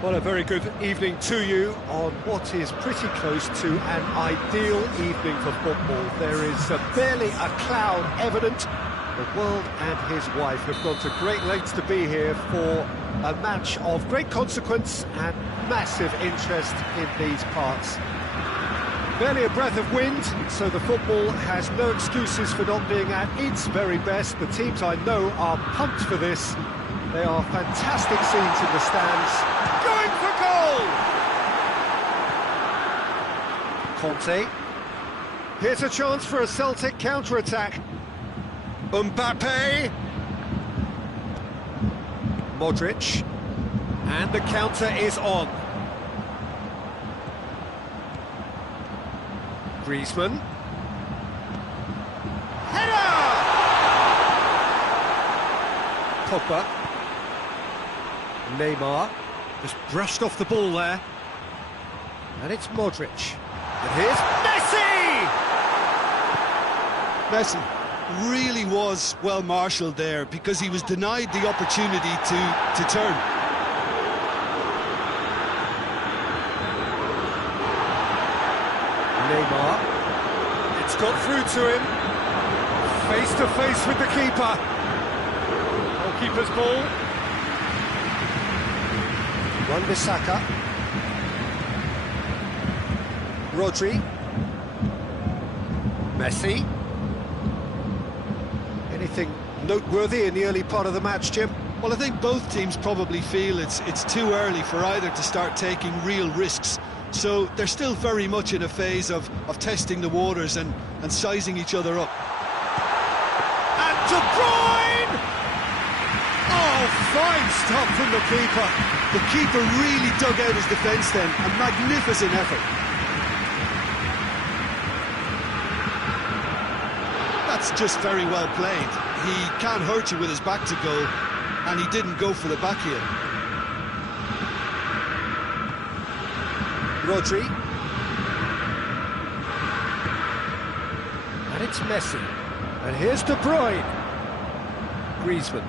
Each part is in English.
Well, a very good evening to you on what is pretty close to an ideal evening for football. There is barely a cloud evident. The world and his wife have gone to great lengths to be here for a match of great consequence and massive interest in these parts. Barely a breath of wind, so the football has no excuses for not being at its very best. The teams I know are pumped for this. They are fantastic scenes in the stands. Going for goal! Conte. Here's a chance for a Celtic counter-attack. Mbappe. Modric. And the counter is on. Griezmann. Header! Pogba. Neymar. Just brushed off the ball there. And it's Modric. And here's Messi! Messi really was well marshalled there because he was denied the opportunity to turn. Neymar. It's got through to him. Face to face with the keeper. Goalkeeper's ball. Wan-Bissaka. Rodri. Messi. Anything noteworthy in the early part of the match, Jim? Well, I think both teams probably feel it's too early for either to start taking real risks. So they're still very much in a phase of testing the waters and sizing each other up. And De Bruyne! Oh, fine stop from the keeper. The keeper really dug out his defence then. A magnificent effort. That's just very well played. He can't hurt you with his back to goal, and he didn't go for the back heel. Rodri. And it's Messi. And here's De Bruyne. Griezmann.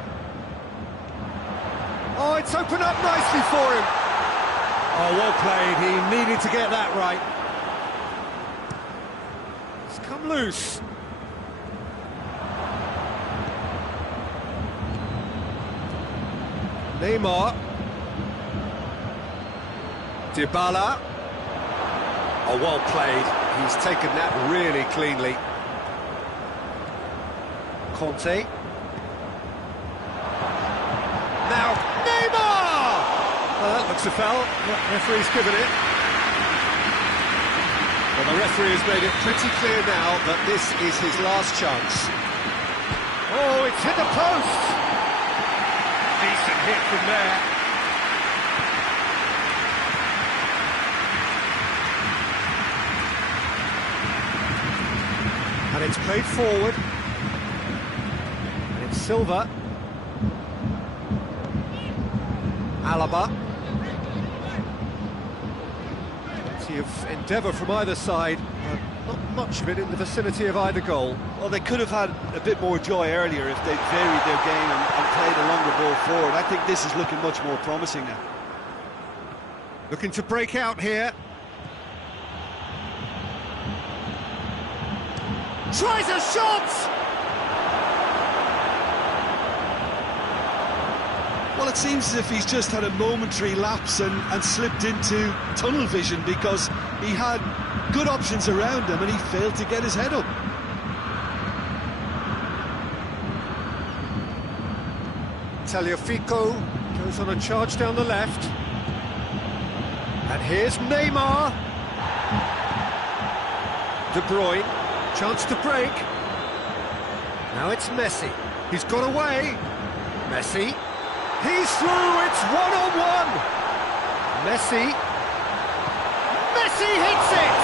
Oh, it's opened up nicely for him. Oh, well played. He needed to get that right. It's come loose. Neymar. Dybala. Oh, well played. He's taken that really cleanly. Conte. Now, Neymar! Well, that looks a foul. Referee's given it. Well, the referee has made it pretty clear now that this is his last chance. Oh, it's hit the post! Decent hit from there. And it's played forward. And it's Silva. Alaba. Plenty of endeavour from either side, but not much of it in the vicinity of either goal. Well, they could have had a bit more joy earlier if they'd varied their game and played a longer ball forward. I think this is looking much more promising now. Looking to break out here. Tries a shot! Well, it seems as if he's just had a momentary lapse and slipped into tunnel vision because he had good options around him and he failed to get his head up. Tagliafico goes on a charge down the left. And here's Neymar. De Bruyne, chance to break. Now it's Messi. He's got away. Messi. He's through, it's one-on-one. Messi. Messi hits it!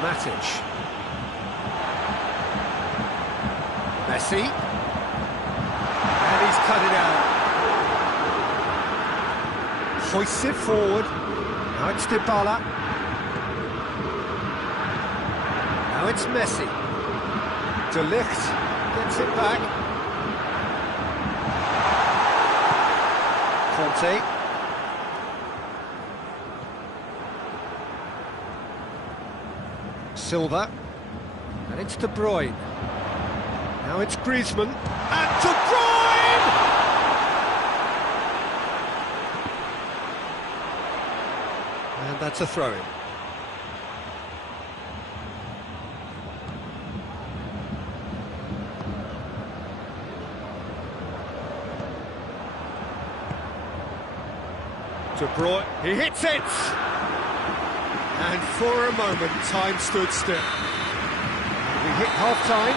Matic. Messi. And he's cut it out. Hoists it forward. Now it's Dybala. Now it's Messi. De Ligt gets it back. Kante. Silva. And it's De Bruyne. Now it's Griezmann. And De Bruyne! And that's a throw-in. De Bruyne, he hits it! And for a moment, time stood still. We hit half-time,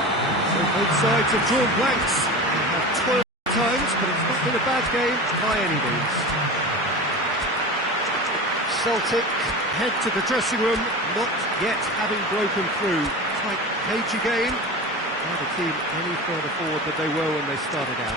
so both sides have drawn blanks. They have 12 times, but it's not been a bad game by any means. Celtic head to the dressing room, not yet having broken through. Quite cagey game. Now the team any further forward than they were when they started out.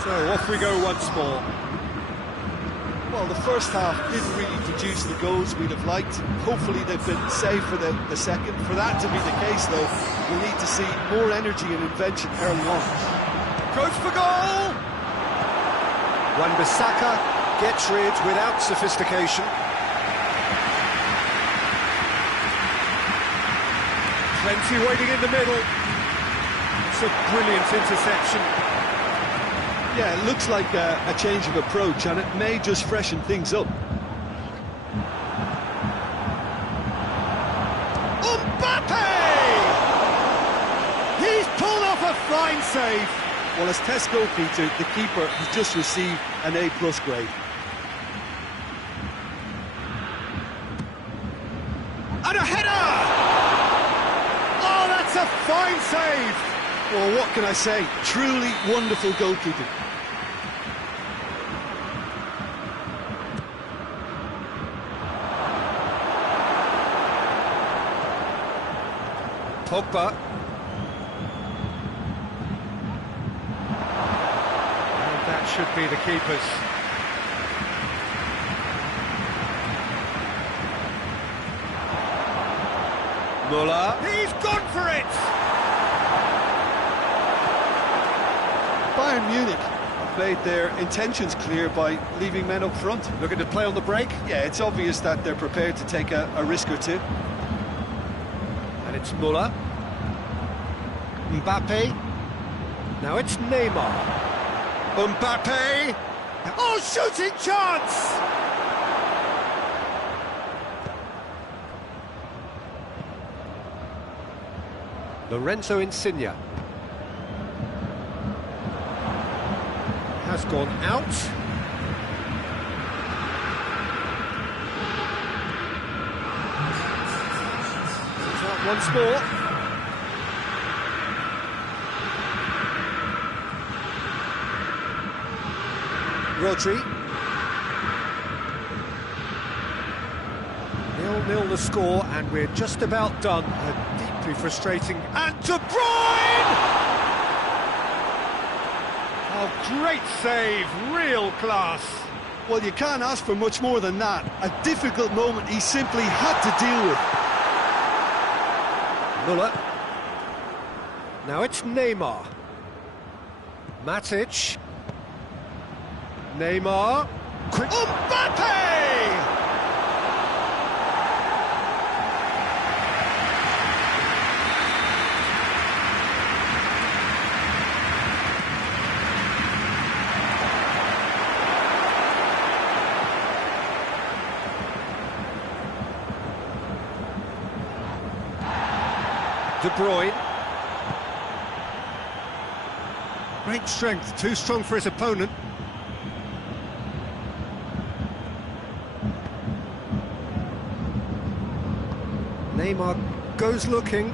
So off we go once more. Well, the first half didn't really produce the goals we'd have liked. Hopefully they've been saved for the second. For that to be the case, though, we'll need to see more energy and invention early on. Goes for goal! Wan-Bissaka gets rid without sophistication. Plenty waiting in the middle. It's a brilliant interception. Yeah, it looks like a change of approach, and it may just freshen things up. Mbappe! He's pulled off a fine save. Well, as test goalkeeper, the keeper has just received an A+ grade. And a header! Oh, that's a fine save! Well, what can I say? Truly wonderful goalkeeping. Pogba. And that should be the keeper's. Müller. He's gone for it! Bayern Munich made their intentions clear by leaving men up front. Looking to play on the break. Yeah, it's obvious that they're prepared to take a risk or two. And it's Müller. Mbappe. Now it's Neymar. Mbappe. Oh, shooting chance! Lorenzo Insigne. Has gone out. It's out once more. Rodri. 0-0 the score, and we're just about done. A deeply frustrating... And De Bruyne! Oh, great save, real class. Well, you can't ask for much more than that. A difficult moment he simply had to deal with. Müller. Now it's Neymar. Matic. Neymar. Quick. Mbappe! De Bruyne. Great strength, too strong for his opponent. Neymar goes looking.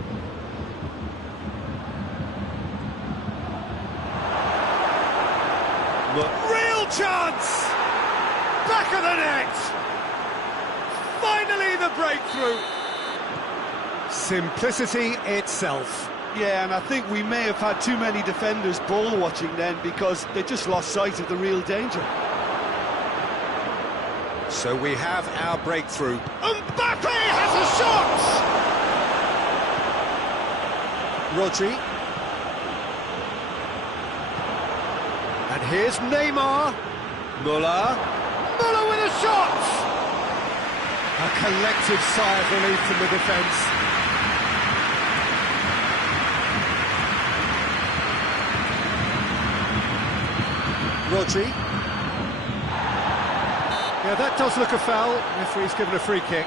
Look. Real chance! Back of the net! Finally the breakthrough! Simplicity itself. Yeah, and I think we may have had too many defenders ball watching then because they just lost sight of the real danger. So we have our breakthrough. Mbappe has a shot! Rodri. And here's Neymar. Müller. Müller with a shot! A collective sigh of relief from the defence. Rodri. Yeah, that does look a foul. Referee's given a free kick.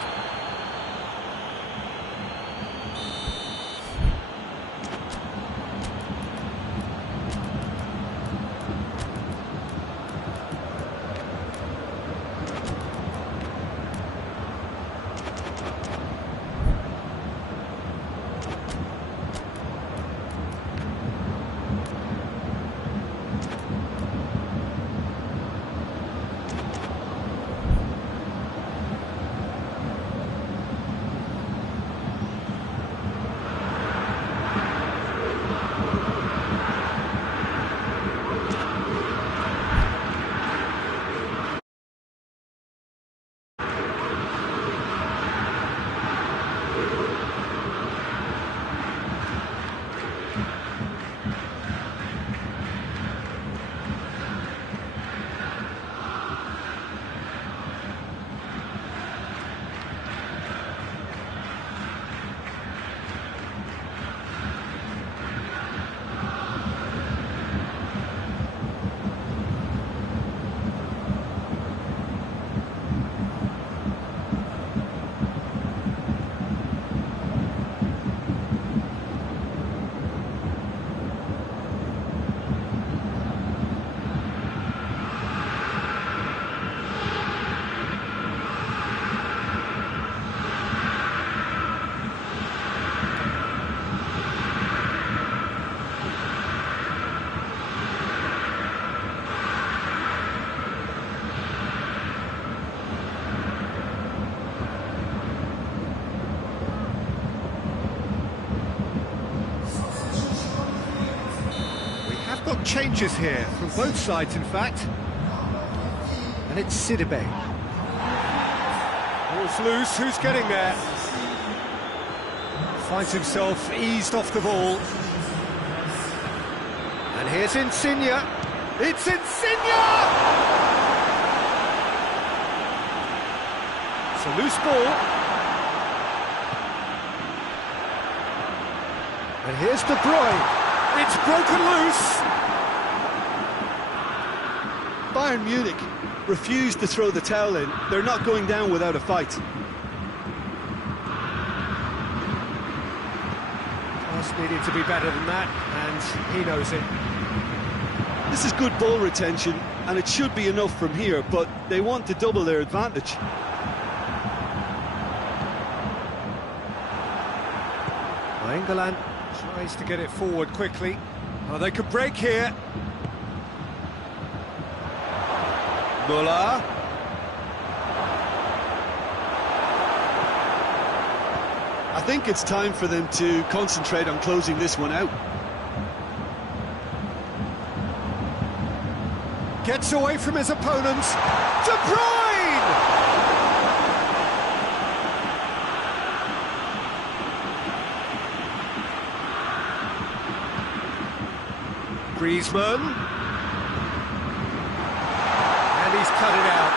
Changes here from both sides, in fact. And it's Sidibe. Ball's loose, who's getting there? Finds himself eased off the ball. And here's Insigne. It's Insigne! It's a loose ball. And here's De Bruyne. It's broken loose. Bayern Munich refused to throw the towel in. They're not going down without a fight. Pass needed to be better than that, and he knows it. This is good ball retention, and it should be enough from here, but they want to double their advantage. England tries to get it forward quickly. Oh, they could break here. Müller. I think it's time for them to concentrate on closing this one out. Gets away from his opponents. De Bruyne! Griezmann. And he's cut it out.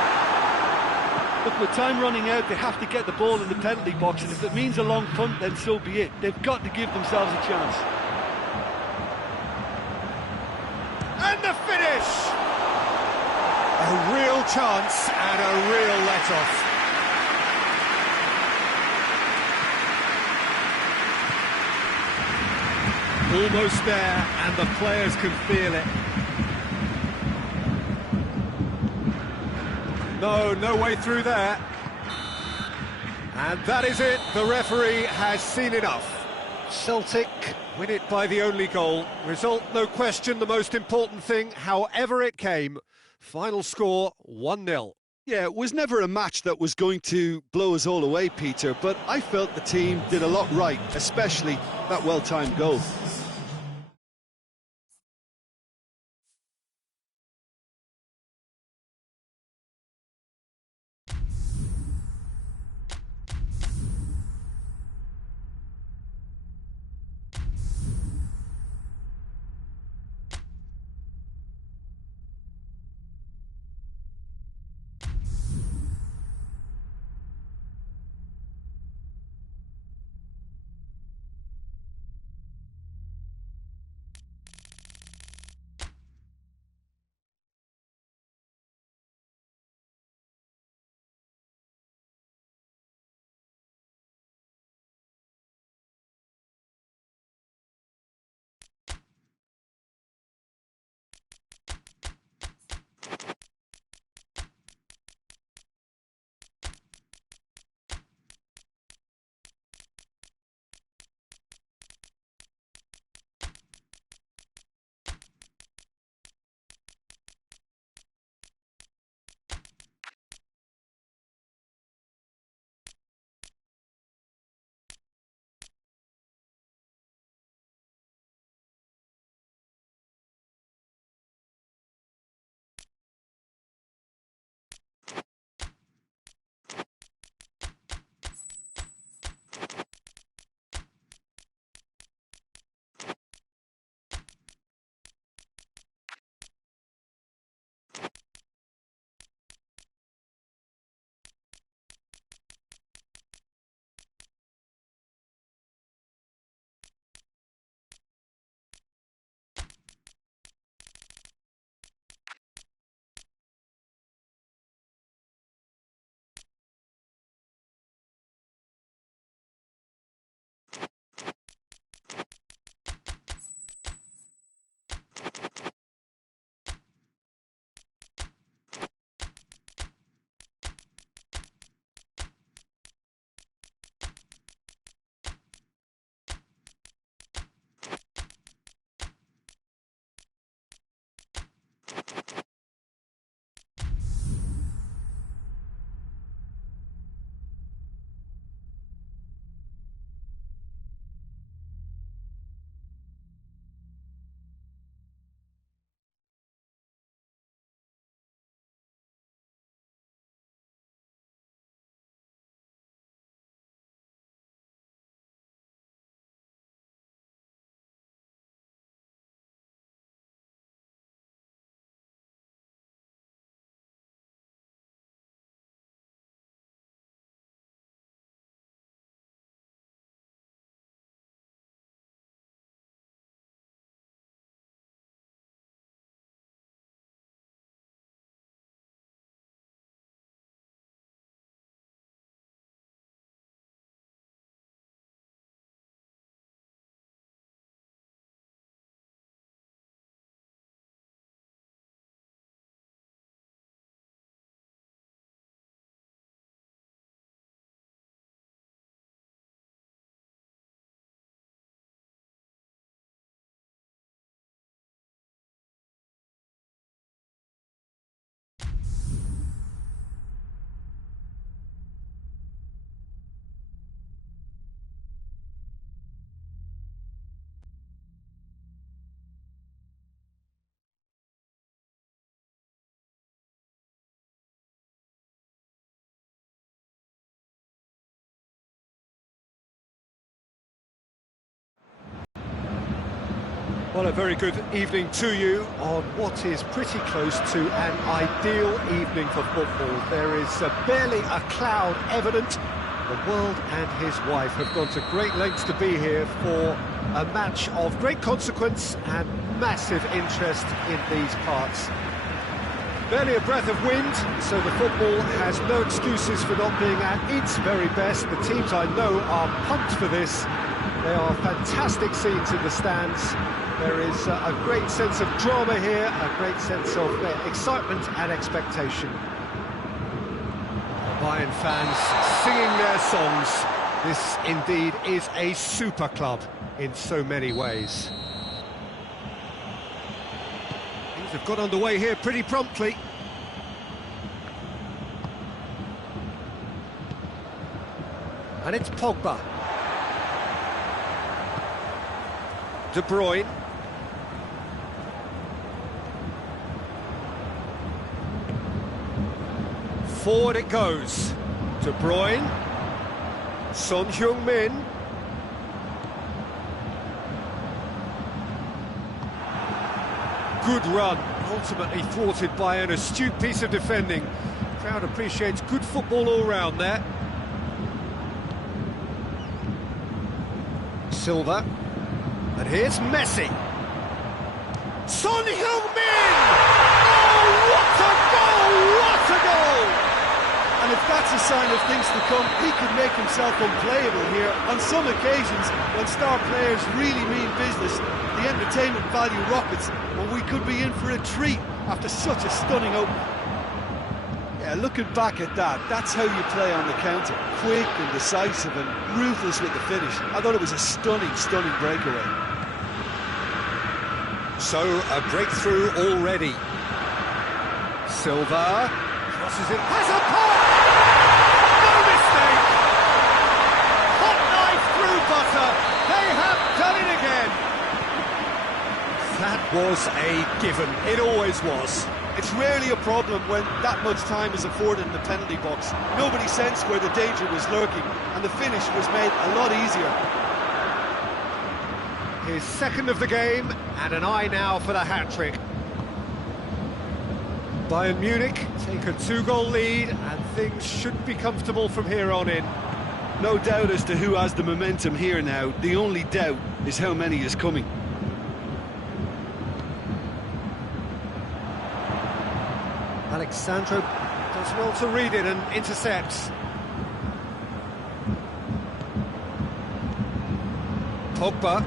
Look, with time running out, they have to get the ball in the penalty box, and if it means a long punt, then so be it. They've got to give themselves a chance. And the finish! A real chance and a real let-off. Almost there, and the players can feel it. No way through there. And that is it, the referee has seen enough. Celtic win it by the only goal. Result, no question, the most important thing, however it came. Final score, 1-0. Yeah, it was never a match that was going to blow us all away, Peter, but I felt the team did a lot right, especially that well-timed goal. Well, a very good evening to you on what is pretty close to an ideal evening for football. There is barely a cloud evident. The world and his wife have gone to great lengths to be here for a match of great consequence and massive interest in these parts. Barely a breath of wind, so the football has no excuses for not being at its very best. The teams I know are pumped for this, They are fantastic scenes in the stands. There is a great sense of drama here, a great sense of excitement and expectation. The Bayern fans singing their songs. This indeed is a super club in so many ways. Things have got underway here pretty promptly. And it's Pogba. De Bruyne. Forward it goes. De Bruyne. Son Heung-min. Good run, ultimately thwarted by an astute piece of defending. Crowd appreciates good football all round there. Silva. And here's Messi. Son Heung-min! Oh, what a goal! What a goal! And if that's a sign of things to come, he could make himself unplayable here. On some occasions, when star players really mean business, the entertainment value rockets, and we could be in for a treat after such a stunning opening. Yeah, looking back at that, that's how you play on the counter. Quick and decisive and ruthless with the finish. I thought it was a stunning, stunning breakaway. So, a breakthrough already. Silva crosses it, has a pop! No mistake! Hot knife through butter. They have done it again. That was a given. It always was. It's rarely a problem when that much time is afforded in the penalty box. Nobody sensed where the danger was lurking, and the finish was made a lot easier. His second of the game, and an eye now for the hat-trick. Bayern Munich take a 2-goal lead, and things should be comfortable from here on in. No doubt as to who has the momentum here now. The only doubt is how many is coming. Alexandro does well to read it and intercepts. Pogba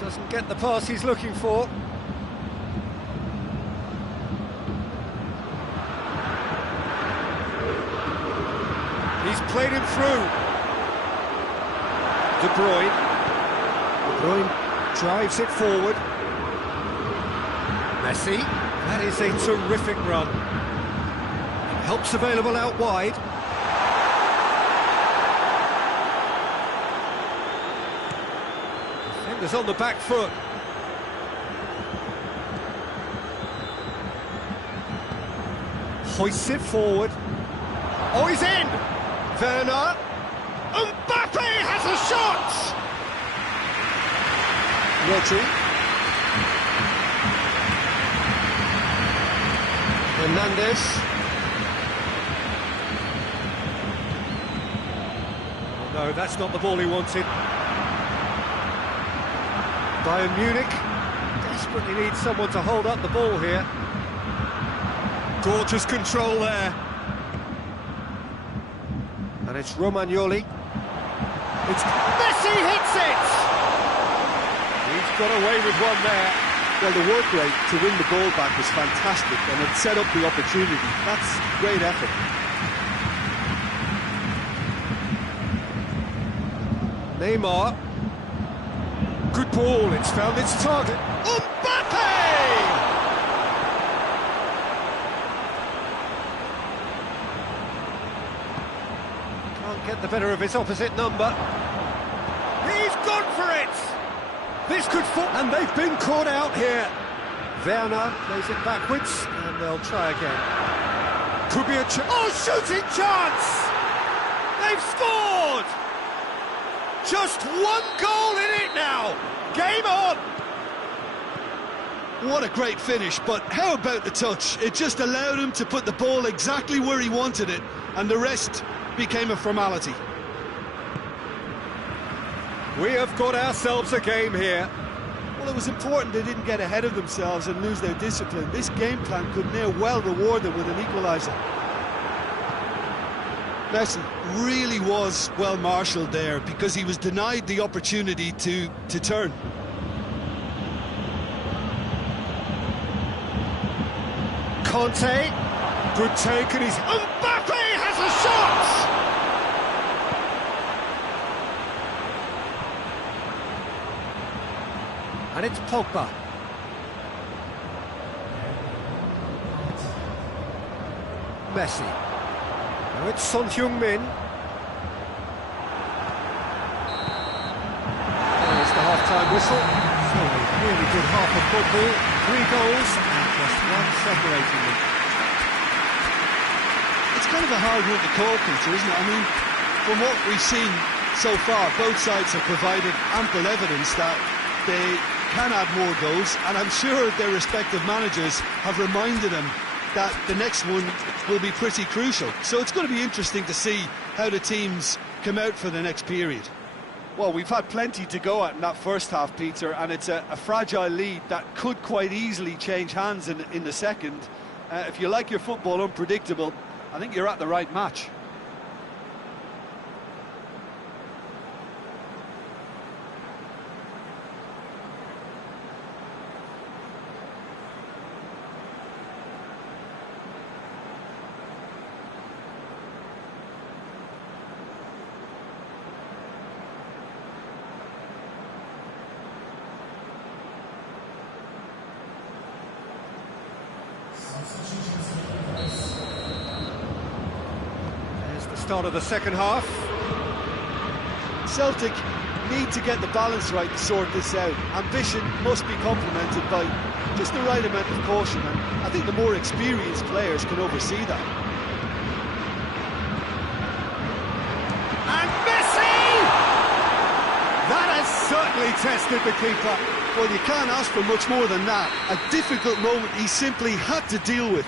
doesn't get the pass he's looking for. He's played him through. De Bruyne. De Bruyne drives it forward. Messi. That is a terrific run. Help's available out wide. Defenders on the back foot. Hoists it forward. Oh, he's in! Werner. Mbappe has a shot! Rodri. Hernandez. No, that's not the ball he wanted. Bayern Munich desperately needs someone to hold up the ball here. Gorgeous control there. And it's Romagnoli. It's Messi hits it! He's got away with one there. Well, the work rate to win the ball back was fantastic, and it set up the opportunity. That's great effort. Neymar. Good ball, it's found its target. Mbappe! Can't get the better of his opposite number. He's gone for it! This could fall, and they've been caught out here. Werner plays it backwards, and they'll try again. Could be a shooting chance! They've scored! Just one goal in it now. Game on! What a great finish, but how about the touch? It just allowed him to put the ball exactly where he wanted it, and the rest became a formality. We have got ourselves a game here. Well, it was important they didn't get ahead of themselves and lose their discipline. This game plan could now well reward them with an equaliser. Messi really was well marshalled there because he was denied the opportunity to turn. Conte, good take, and he's... Mbappe has a shot! And it's Pogba. Messi. Now it's Son Heung-min. There's the half-time whistle. So a really good half of football. 3 goals and just one separating them. It's kind of a hard one to call, Peter, isn't it? I mean, from what we've seen so far, both sides have provided ample evidence that they can add more goals, and I'm sure their respective managers have reminded them that the next one will be pretty crucial. So it's going to be interesting to see how the teams come out for the next period. Well, we've had plenty to go at in that first half, Peter, and it's a fragile lead that could quite easily change hands in the second. If you like your football unpredictable, I think you're at the right match. There's the start of the second half. Celtic need to get the balance right to sort this out. Ambition must be complemented by just the right amount of caution, and I think the more experienced players can oversee that. And Messi! That has certainly tested the keeper. Well, you can't ask for much more than that. A difficult moment he simply had to deal with.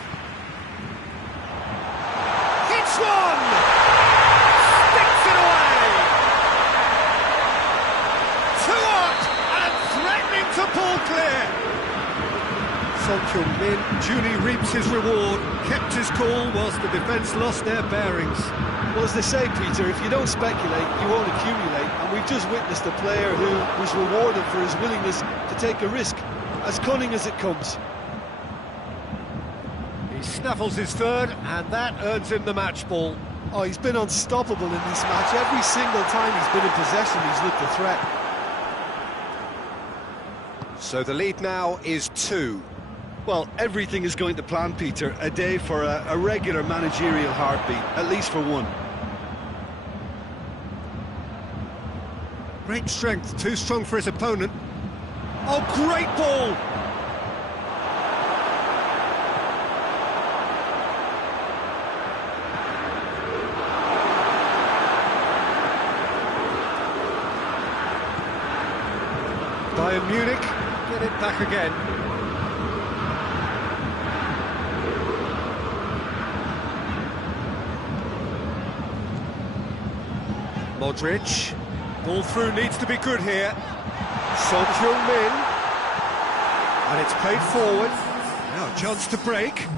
Hits one! Sticks it away! 2 up and threatening to pull clear. Son Heung-min duly reaps his reward, kept his cool whilst the defence lost their bearings. Well, as they say, Peter, if you don't speculate, you won't accumulate, and we've just witnessed a player who was rewarded for his willingness to take a risk, as cunning as it comes. He snaffles his third, and that earns him the match ball. Oh, he's been unstoppable in this match. Every single time he's been in possession, he's looked a threat. So the lead now is 2. Well, everything is going to plan, Peter. A day for a regular managerial heartbeat, at least for one. Great strength, too strong for his opponent. Oh, great ball! Bayern Munich get it back again. Modric. Ball through needs to be good here. Son Heung-min. And it's played forward. Now a chance to break.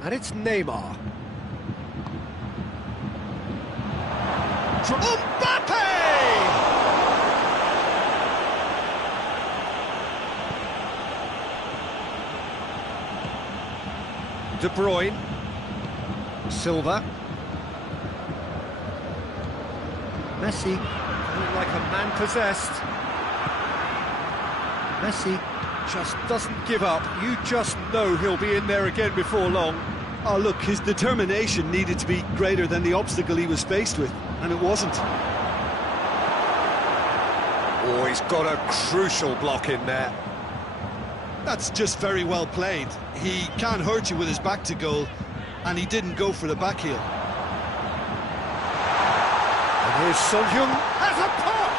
And it's Neymar. Mbappe! De Bruyne. Silva. Messi, feeling like a man possessed. Messi just doesn't give up. You just know he'll be in there again before long. Oh, look, his determination needed to be greater than the obstacle he was faced with, and it wasn't. Oh, he's got a crucial block in there. That's just very well played. He can't hurt you with his back to goal, and he didn't go for the back heel. Here's Son Heung, has a pop!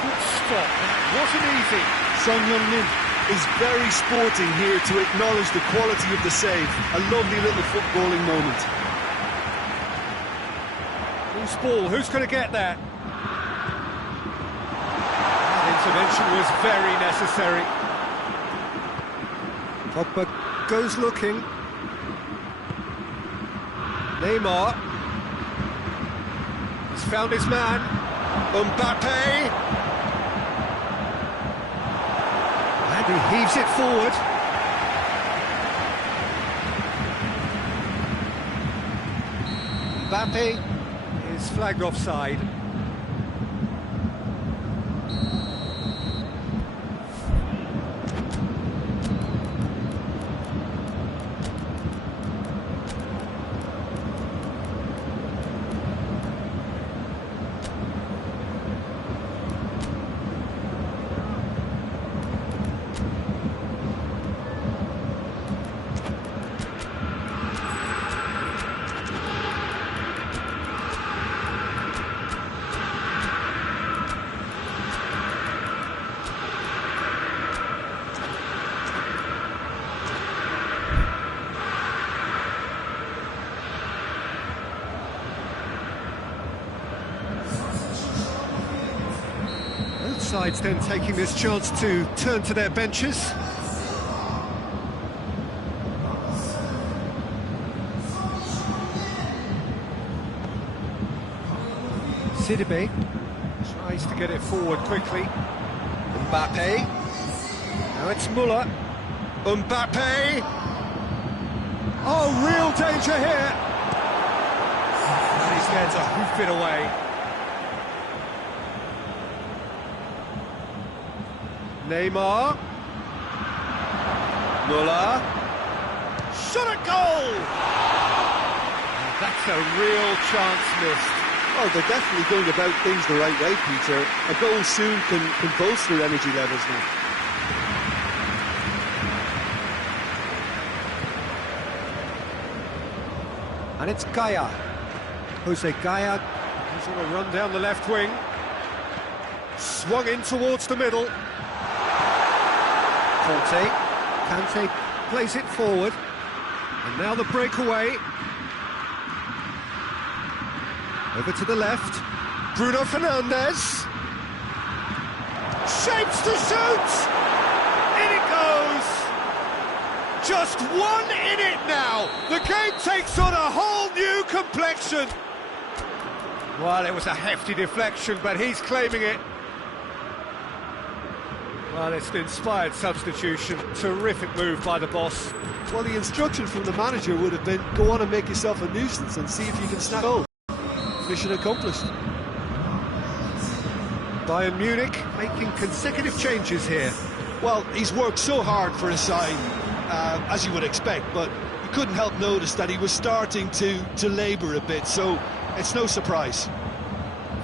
Good stop, that wasn't easy. Son Heung-min is very sporting here to acknowledge the quality of the save. A lovely little footballing moment. Loose ball, who's going to get that? That intervention was very necessary. Pogba goes looking. Neymar. He's found his man. Mbappe. And he heaves it forward. Mbappe is flagged offside. Sides then taking this chance to turn to their benches. Sidibe tries to get it forward quickly. Mbappe. Now it's Muller. Mbappe. Oh, real danger here. And he's there to hoof it away. Neymar. Muller. Shot at goal! That's a real chance missed. Oh, they're definitely going about things the right way, Peter. A goal soon can bolster energy levels now. And it's Gaya. Jose Gaya. He's on a run down the left wing. Swung in towards the middle. Kante plays it forward, and now the breakaway. Over to the left, Bruno Fernandes. Shapes to shoot! In it goes! Just one in it now! The game takes on a whole new complexion! Well, it was a hefty deflection, but he's claiming it. Well, it's an inspired substitution. Terrific move by the boss. Well, the instruction from the manager would have been, go on and make yourself a nuisance and see if you can snap a goal. Mission accomplished. Bayern Munich making consecutive changes here. Well, he's worked so hard for his side, as you would expect, but you couldn't help notice that he was starting to labour a bit, so it's no surprise.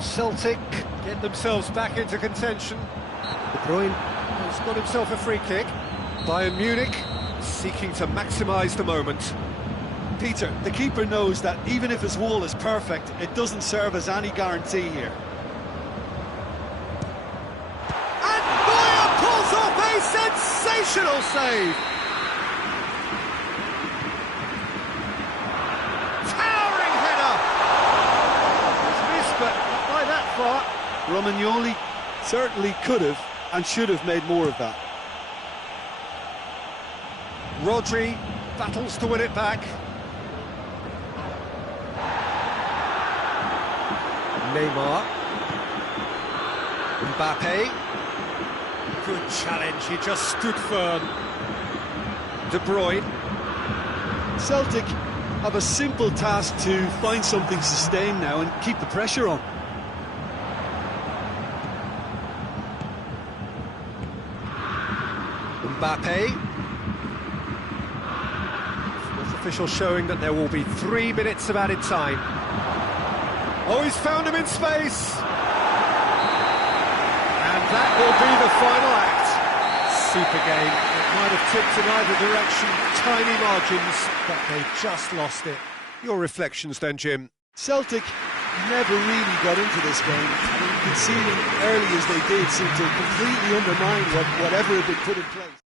Celtic get themselves back into contention. De Bruyne has got himself a free kick. Bayern Munich seeking to maximise the moment. Peter, the keeper knows that even if his wall is perfect, it doesn't serve as any guarantee here. And Neuer pulls off a sensational save! Towering header! It's missed, but not by that far. Romagnoli certainly could have and should have made more of that. Rodri battles to win it back. Neymar. Mbappe. Good challenge, he just stood firm. De Bruyne. Celtic have a simple task to find something sustained now and keep the pressure on. Mbappe. Fourth official showing that there will be 3 minutes of added time. Oh, he's found him in space! And that will be the final act. Super game. It might have tipped in either direction, tiny margins, but they just lost it. Your reflections then, Jim? Celtic never really got into this game. I mean, conceding early as they did seemed to completely undermine whatever had been put in place.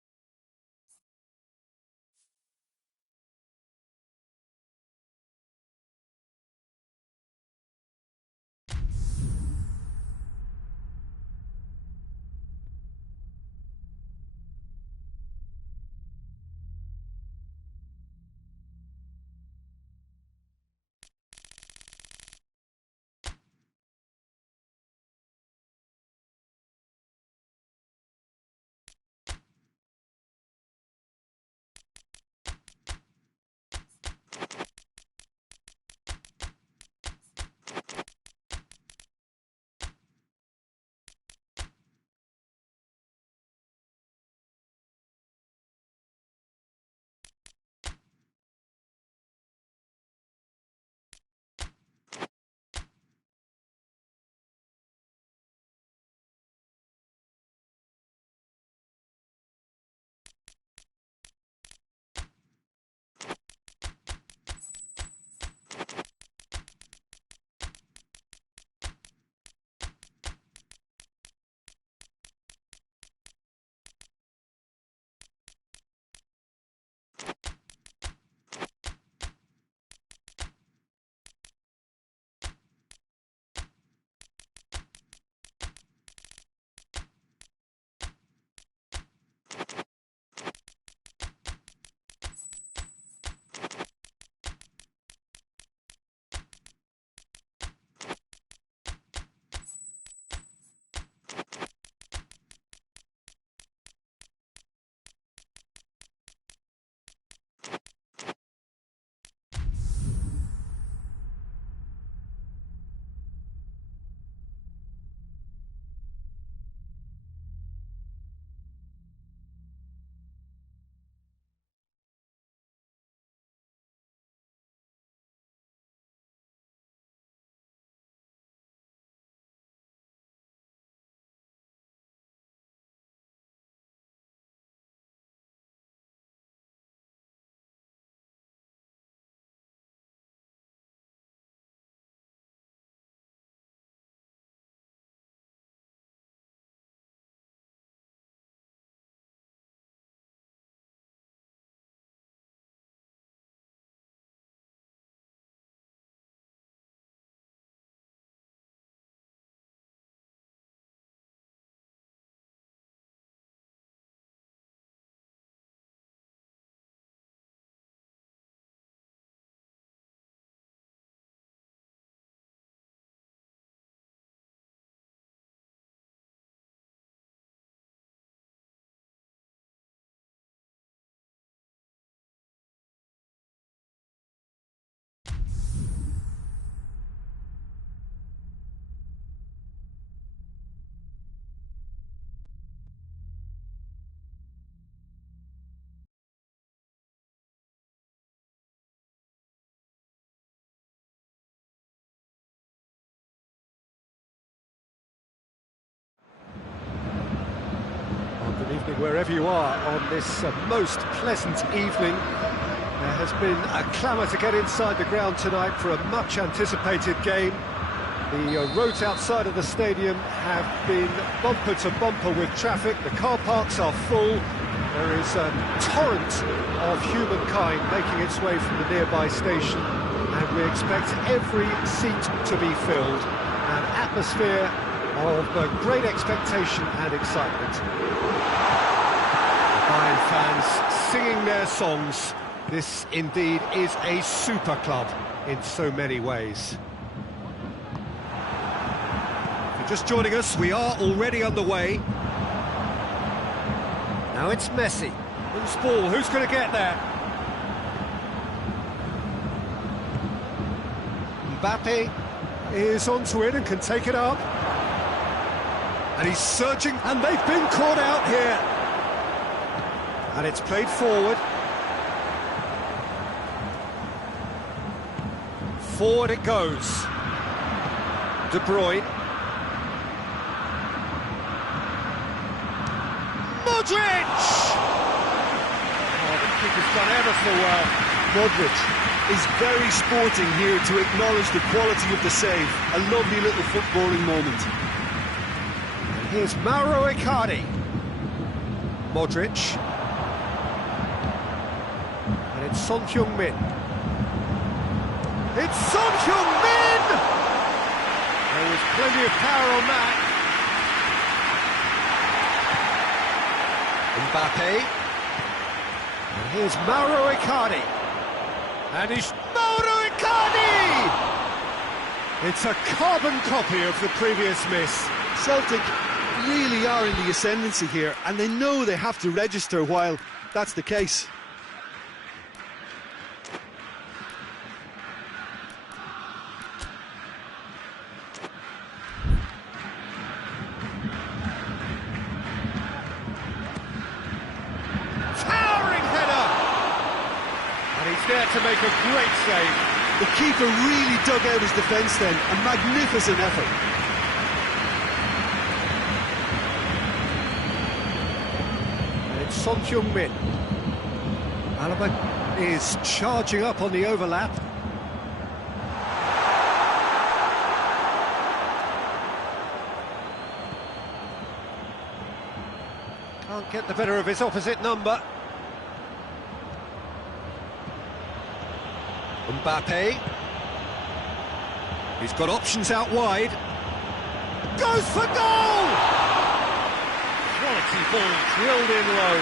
evening wherever you are on this most pleasant evening. There has been a clamour to get inside the ground tonight for a much-anticipated game. The roads outside of the stadium have been bumper to bumper with traffic. The car parks are full. There is a torrent of humankind making its way from the nearby station, and we expect every seat to be filled. An atmosphere of great expectation and excitement. The Bayern fans singing their songs. This indeed is a super club in so many ways. If you're just joining us, we are already underway. Now it's Messi. Who's ball? Who's going to get there? Mbappe is onto it and can take it up. And he's surging, and they've been caught out here. And it's played forward. Forward it goes. De Bruyne. Modric! Oh, the keeper's done ever so well. Modric is very sporting here to acknowledge the quality of the save. A lovely little footballing moment. And here's Mauro Icardi. Modric. And it's Son Heung-min. It's Son Heung-min! There was plenty of power on that. Mbappe. And here's Mauro Icardi. And it's Mauro Icardi! It's a carbon copy of the previous miss. Celtic really are in the ascendancy here, and they know they have to register while that's the case. There to make a great save. The keeper really dug out his defence then, a magnificent effort. And it's Son Heung-min. Alaba is charging up on the overlap. Can't get the better of his opposite number. Mbappe. He's got options out wide. Goes for goal! Quality ball drilled in low.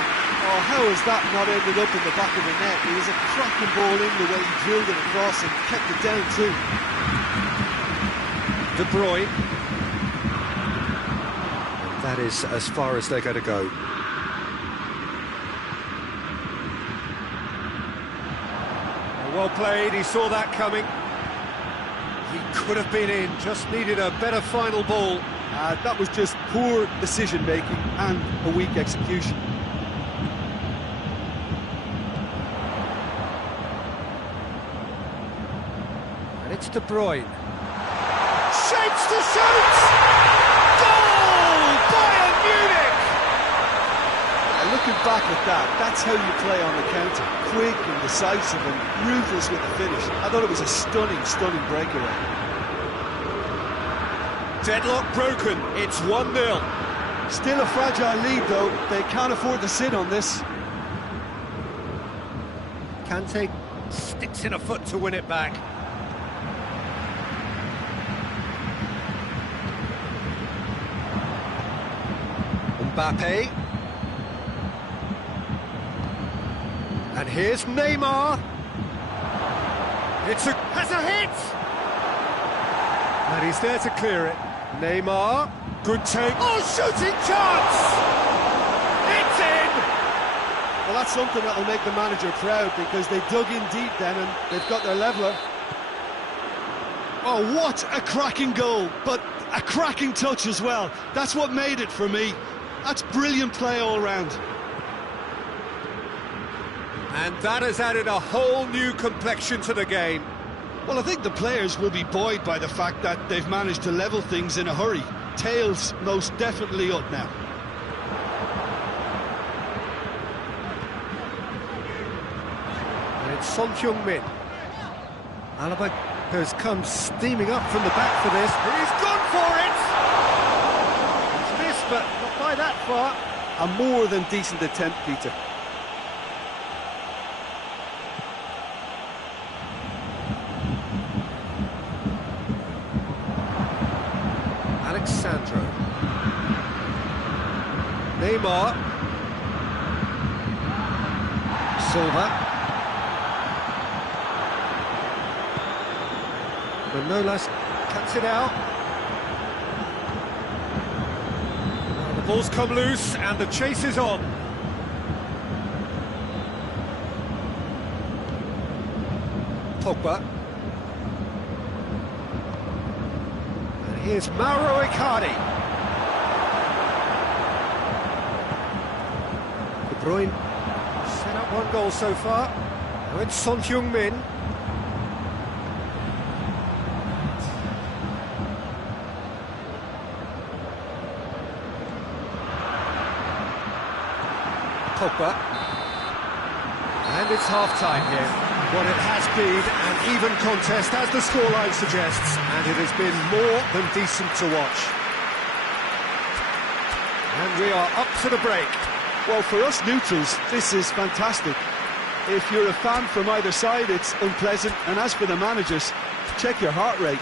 Oh, how has that not ended up in the back of the net? It was a cracking ball in the way he drilled it across and kept it down too. De Bruyne. And that is as far as they're going to go. Well played, he saw that coming. He could have been in, just needed a better final ball. That was just poor decision-making and a weak execution. And it's De Bruyne. Shapes to shoot! Goal! Bayern Munich! Looking back at that, that's how you play on the counter. Quick and decisive and ruthless with the finish. I thought it was a stunning, stunning breakaway. Deadlock broken, it's 1-0. Still a fragile lead though, they can't afford to sit on this. Kante sticks in a foot to win it back. Mbappe. And here's Neymar. Has a hit! And he's there to clear it. Neymar, good take. Oh, shooting chance! It's in! Well, that's something that'll make the manager proud because they dug in deep then and they've got their leveller. Oh, what a cracking goal, but a cracking touch as well. That's what made it for me. That's brilliant play all round. And that has added a whole new complexion to the game. Well, I think the players will be buoyed by the fact that they've managed to level things in a hurry. Tails most definitely up now. And it's Son Heung-min. Alaba has come steaming up from the back for this. He's gone for it! It's missed, but not by that far. A more than decent attempt, Peter. Alexandro. Neymar. Silva. Manolas cuts it out. Now the ball's come loose and the chase is on. Pogba. And here's Mauro Icardi. De Bruyne set up one goal so far. Now it's Son Heung-min. Pogba. And it's half-time here. What it has been an even contest, as the scoreline suggests, and it has been more than decent to watch. And we are up to the break. Well, for us neutrals, this is fantastic. If you're a fan from either side, it's unpleasant. And as for the managers, check your heart rate.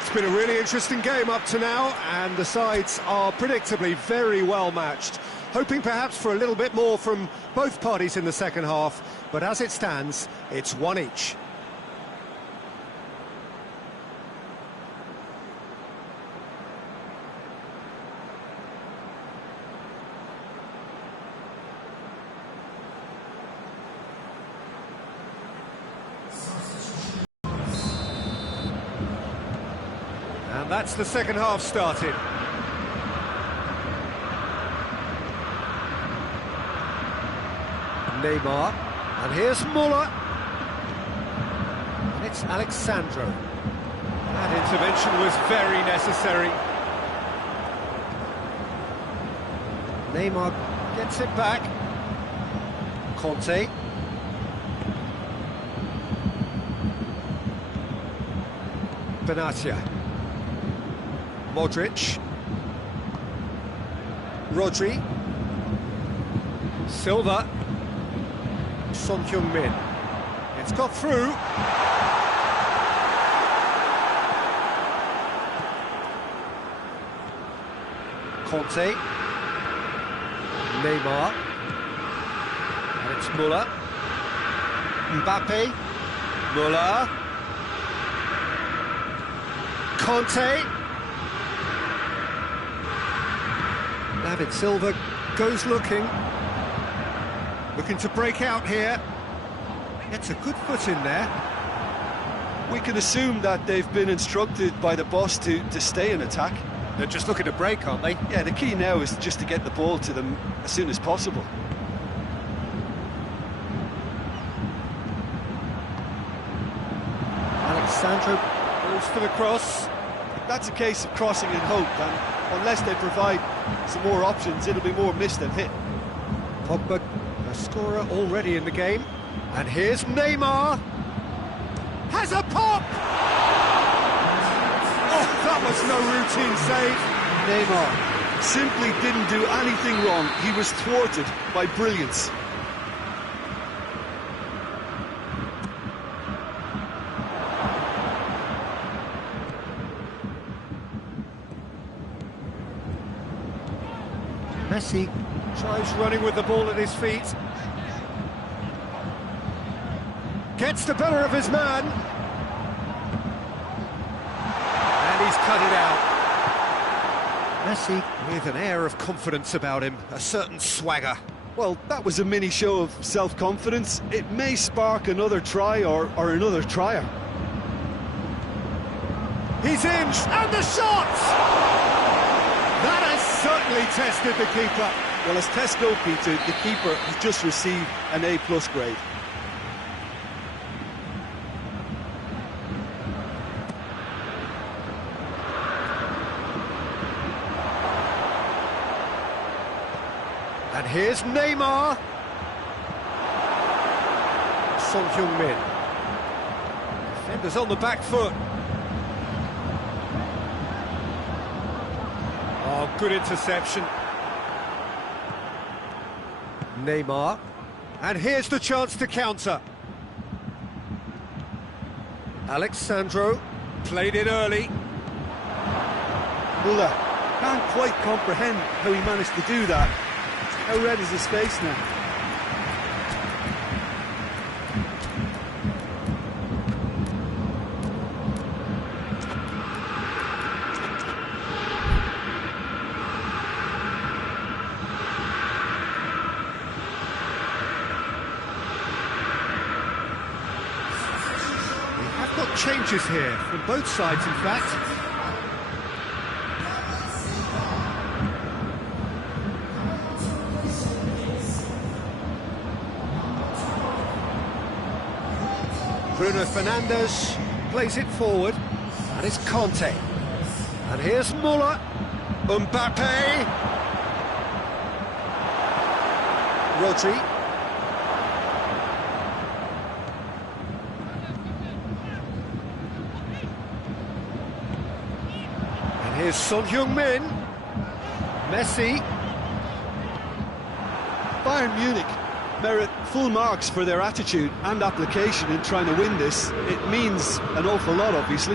It's been a really interesting game up to now, and the sides are predictably very well matched. Hoping perhaps for a little bit more from both parties in the second half, but as it stands, it's one each. And that's the second half started. Neymar, and here's Muller, and it's Alexandro. That intervention was very necessary. Neymar gets it back. Conte. Benatia. Modric. Rodri. Silva. Son Heung-min. It's got through. Conte. Neymar. And it's Muller. Mbappe. Muller. Conte. David Silva goes looking to break out here. It's a good foot in there. We can assume that they've been instructed by the boss to stay in attack. They're just looking to break, aren't they? Yeah, the key now is just to get the ball to them as soon as possible. Alexandro goes for the cross. That's a case of crossing in hope, and unless they provide some more options, it'll be more missed than hit. Pogba, a scorer already in the game. And here's Neymar. Has a pop! Oh, that was no routine save. Neymar simply didn't do anything wrong. He was thwarted by brilliance. Messi tries running with the ball at his feet. Gets the better of his man. And he's cut it out. Messi with an air of confidence about him, a certain swagger. Well, that was a mini show of self-confidence. It may spark another try or another trier. He's in, and the shot! That has certainly tested the keeper. Well, as tests go, Peter, the keeper has just received an A+ grade. And here's Neymar. Son Heung-min. Defenders on the back foot. Oh, good interception. Neymar. And here's the chance to counter. Alexandro played it early. Muller can't quite comprehend how he managed to do that. How red is his face now? Got changes here from both sides, in fact. Bruno Fernandes plays it forward, and it's Conte. And here's Muller, Mbappe, Rodri. Here's Son Heung-min, Messi. Bayern Munich merit full marks for their attitude and application in trying to win this. It means an awful lot, obviously.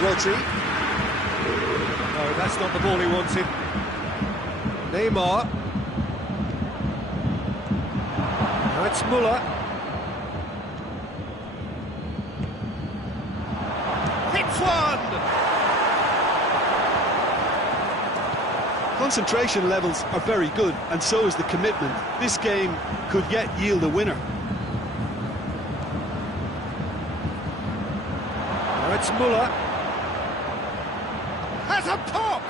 Rodri. No, that's not the ball he wanted. Neymar. Now it's Muller. Hits one! Concentration levels are very good, and so is the commitment. This game could yet yield a winner. Now it's Muller. Has a pop!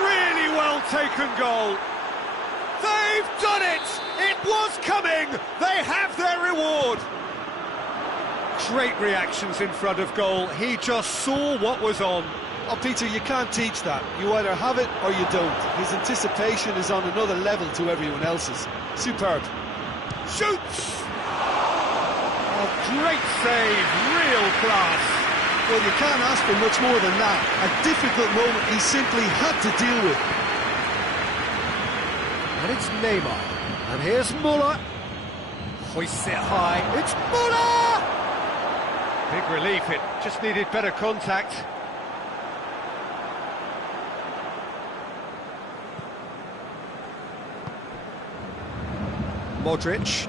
Really well taken goal. They've done it! It was coming! They have their reward! Great reactions in front of goal. He just saw what was on. Oh, Peter, you can't teach that. You either have it or you don't. His anticipation is on another level to everyone else's. Superb. Shoots! A great save, real class. Well, you can't ask for much more than that. A difficult moment he simply had to deal with. And it's Neymar. And here's Muller. Hoists it high. It's Muller! Big relief, it just needed better contact. Modric.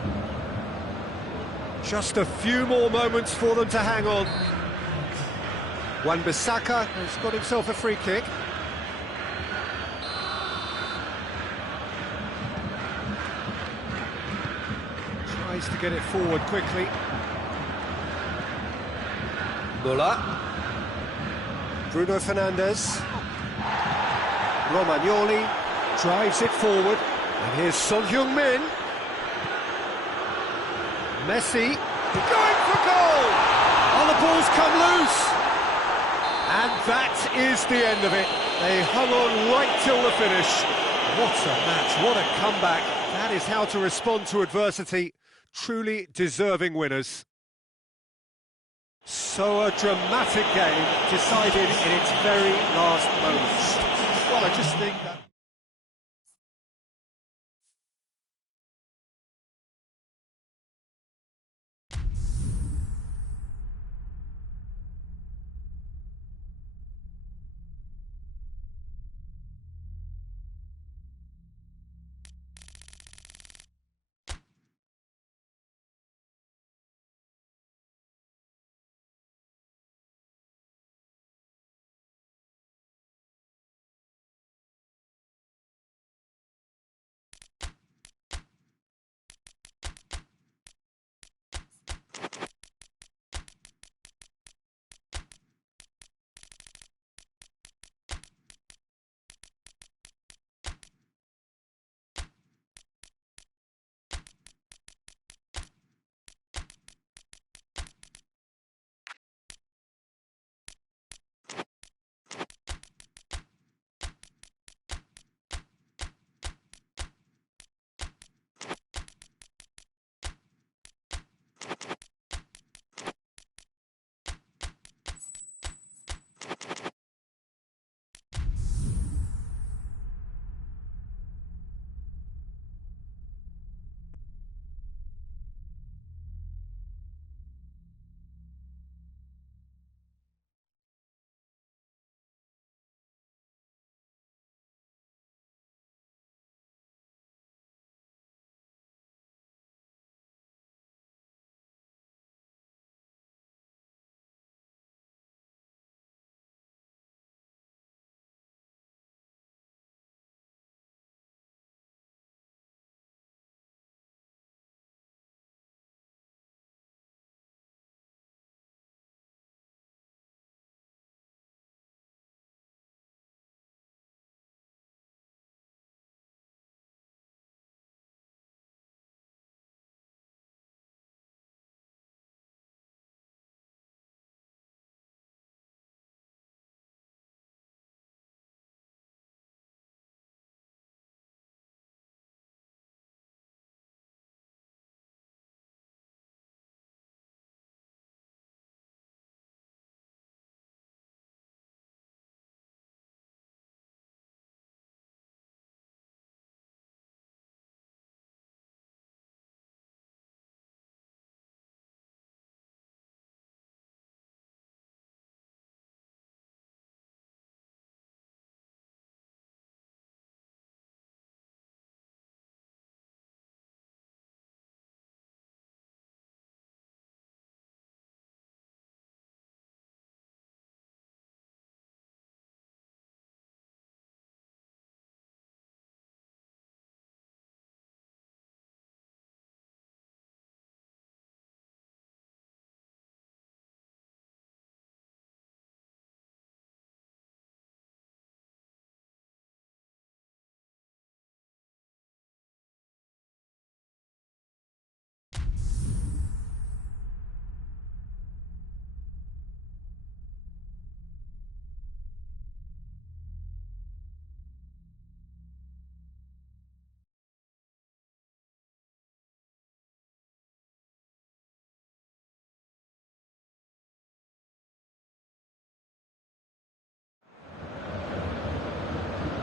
Just a few more moments for them to hang on. Wan-Bissaka has got himself a free kick. Tries to get it forward quickly. Muller. Bruno Fernandes. Romagnoli drives it forward. And here's Son Heung-min. Messi going for goal! Oh, the ball's come loose! And that is the end of it. They hung on right till the finish. What a match, what a comeback. That is how to respond to adversity. Truly deserving winners. So a dramatic game decided in its very last moments. Well, I just think that...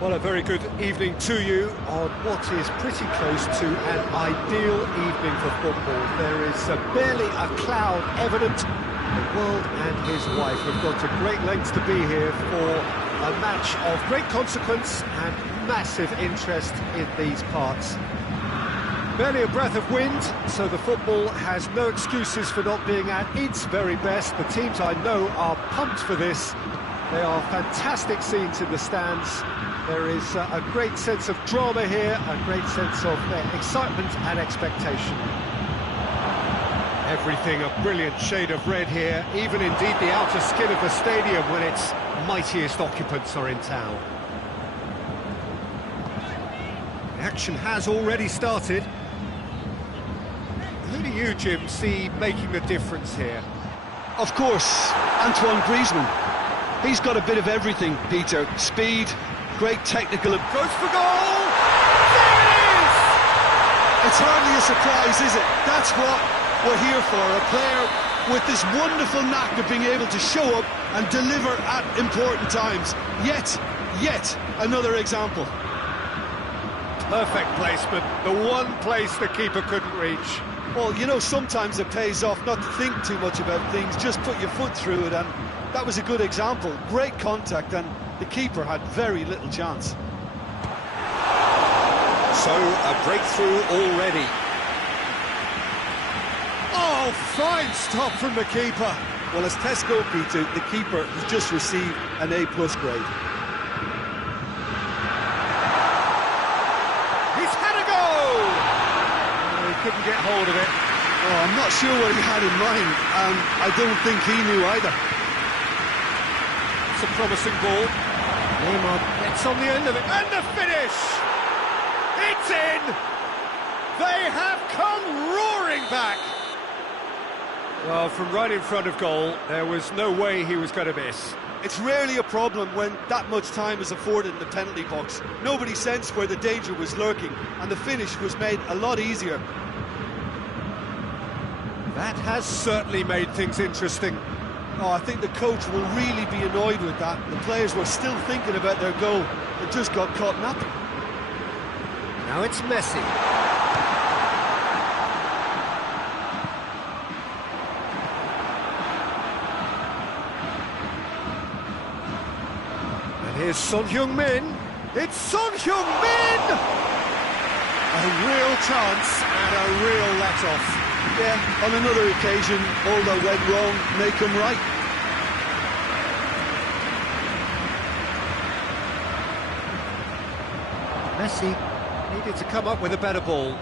Well, a very good evening to you on what is pretty close to an ideal evening for football. There is barely a cloud evident. The world and his wife have gone to great lengths to be here for a match of great consequence and massive interest in these parts. Barely a breath of wind, so the football has no excuses for not being at its very best. The teams I know are pumped for this. They are fantastic scenes in the stands. There is a great sense of drama here, a great sense of excitement and expectation. Everything a brilliant shade of red here, even indeed the outer skin of the stadium when its mightiest occupants are in town. The action has already started. Who do you, Jim, see making the difference here? Of course, Antoine Griezmann. He's got a bit of everything, Peter. Speed, great technical... Goes for goal! There it is! It's hardly a surprise, is it? That's what we're here for. A player with this wonderful knack of being able to show up and deliver at important times. Yet another example. Perfect placement, the one place the keeper couldn't reach. Well, you know, sometimes it pays off not to think too much about things, just put your foot through it, and that was a good example. Great contact, and the keeper had very little chance. So, a breakthrough already. Oh, fine stop from the keeper. Well, as Tesco, Peter, the keeper has just received an A+ grade. He's had a goal! Oh, he couldn't get hold of it. Oh, I'm not sure what he had in mind, and I don't think he knew either. It's a promising ball. Neymar gets on the end of it, and the finish! It's in! They have come roaring back! Well, from right in front of goal, there was no way he was going to miss. It's rarely a problem when that much time is afforded in the penalty box. Nobody sensed where the danger was lurking, and the finish was made a lot easier. That has certainly made things interesting. Oh, I think the coach will really be annoyed with that. The players were still thinking about their goal. It just got caught napping. Now it's Messi. And here's Son Heung-min. It's Son Heung-min! A real chance and a real let-off. Yeah, on another occasion, all that went wrong may come right. Messi needed to come up with a better ball.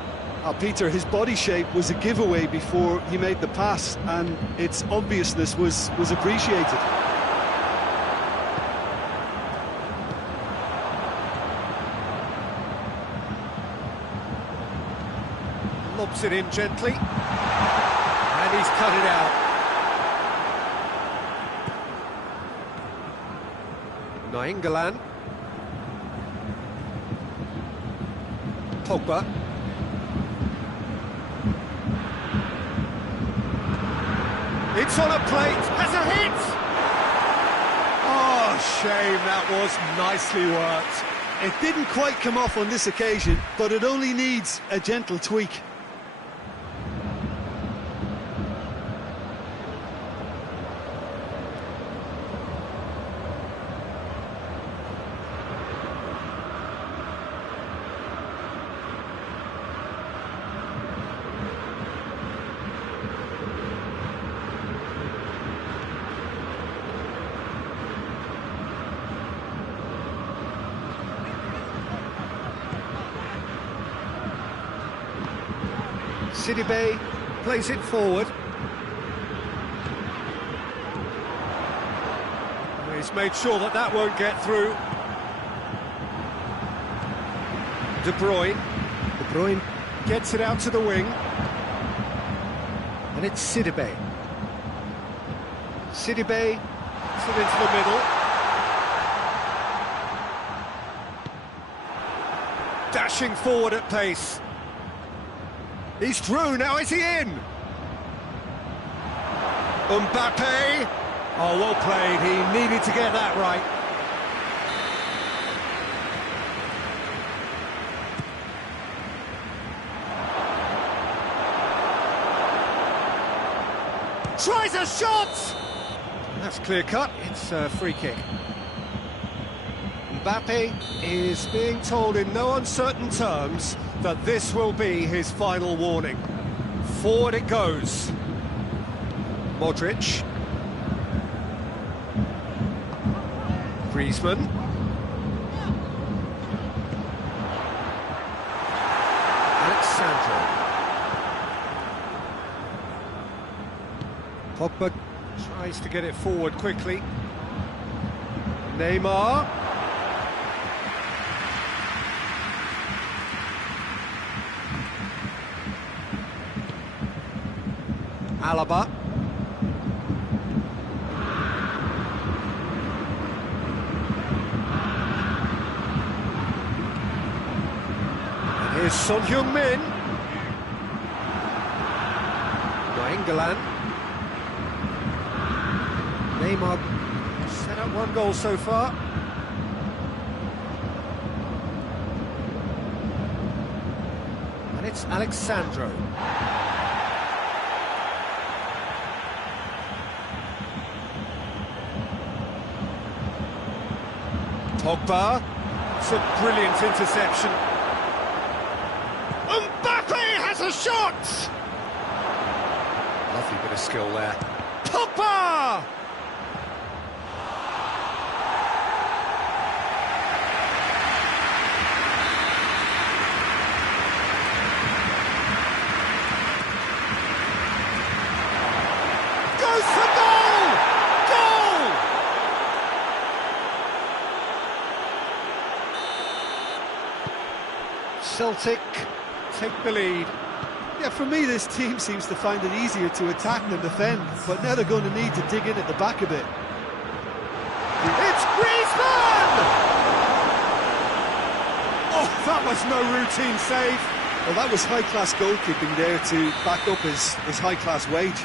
Peter, his body shape was a giveaway before he made the pass, and its obviousness was appreciated. Lobs it in gently, and he's cut it out. Nainggolan. Pogba. It's on a plate, has a hit! Oh, shame, that was nicely worked. It didn't quite come off on this occasion, but it only needs a gentle tweak. Sidibe plays it forward. He's made sure that that won't get through. De Bruyne. De Bruyne gets it out to the wing. And it's Sidibe. Sidibe puts it into the middle. Dashing forward at pace. He's through, now is he in? Mbappe. Oh, well played, he needed to get that right. tries a shot! That's clear cut, it's a free kick. Mbappe is being told in no uncertain terms that this will be his final warning. Forward it goes. Modric. Griezmann. Alexandro. Pogba tries to get it forward quickly. Neymar. Alaba. And here's Son Heung-min. Nainggolan. Neymar set up one goal so far. And it's Alexandro. Pogba, it's a brilliant interception. Mbappe has a shot! Lovely bit of skill there. Pogba! Goes for goal! Goal! Celtic take the lead. Yeah, for me, this team seems to find it easier to attack than defend, but now they're going to need to dig in at the back a bit. It's Griezmann! Oh, that was no routine save. Well, that was high-class goalkeeping there to back up his high-class wage.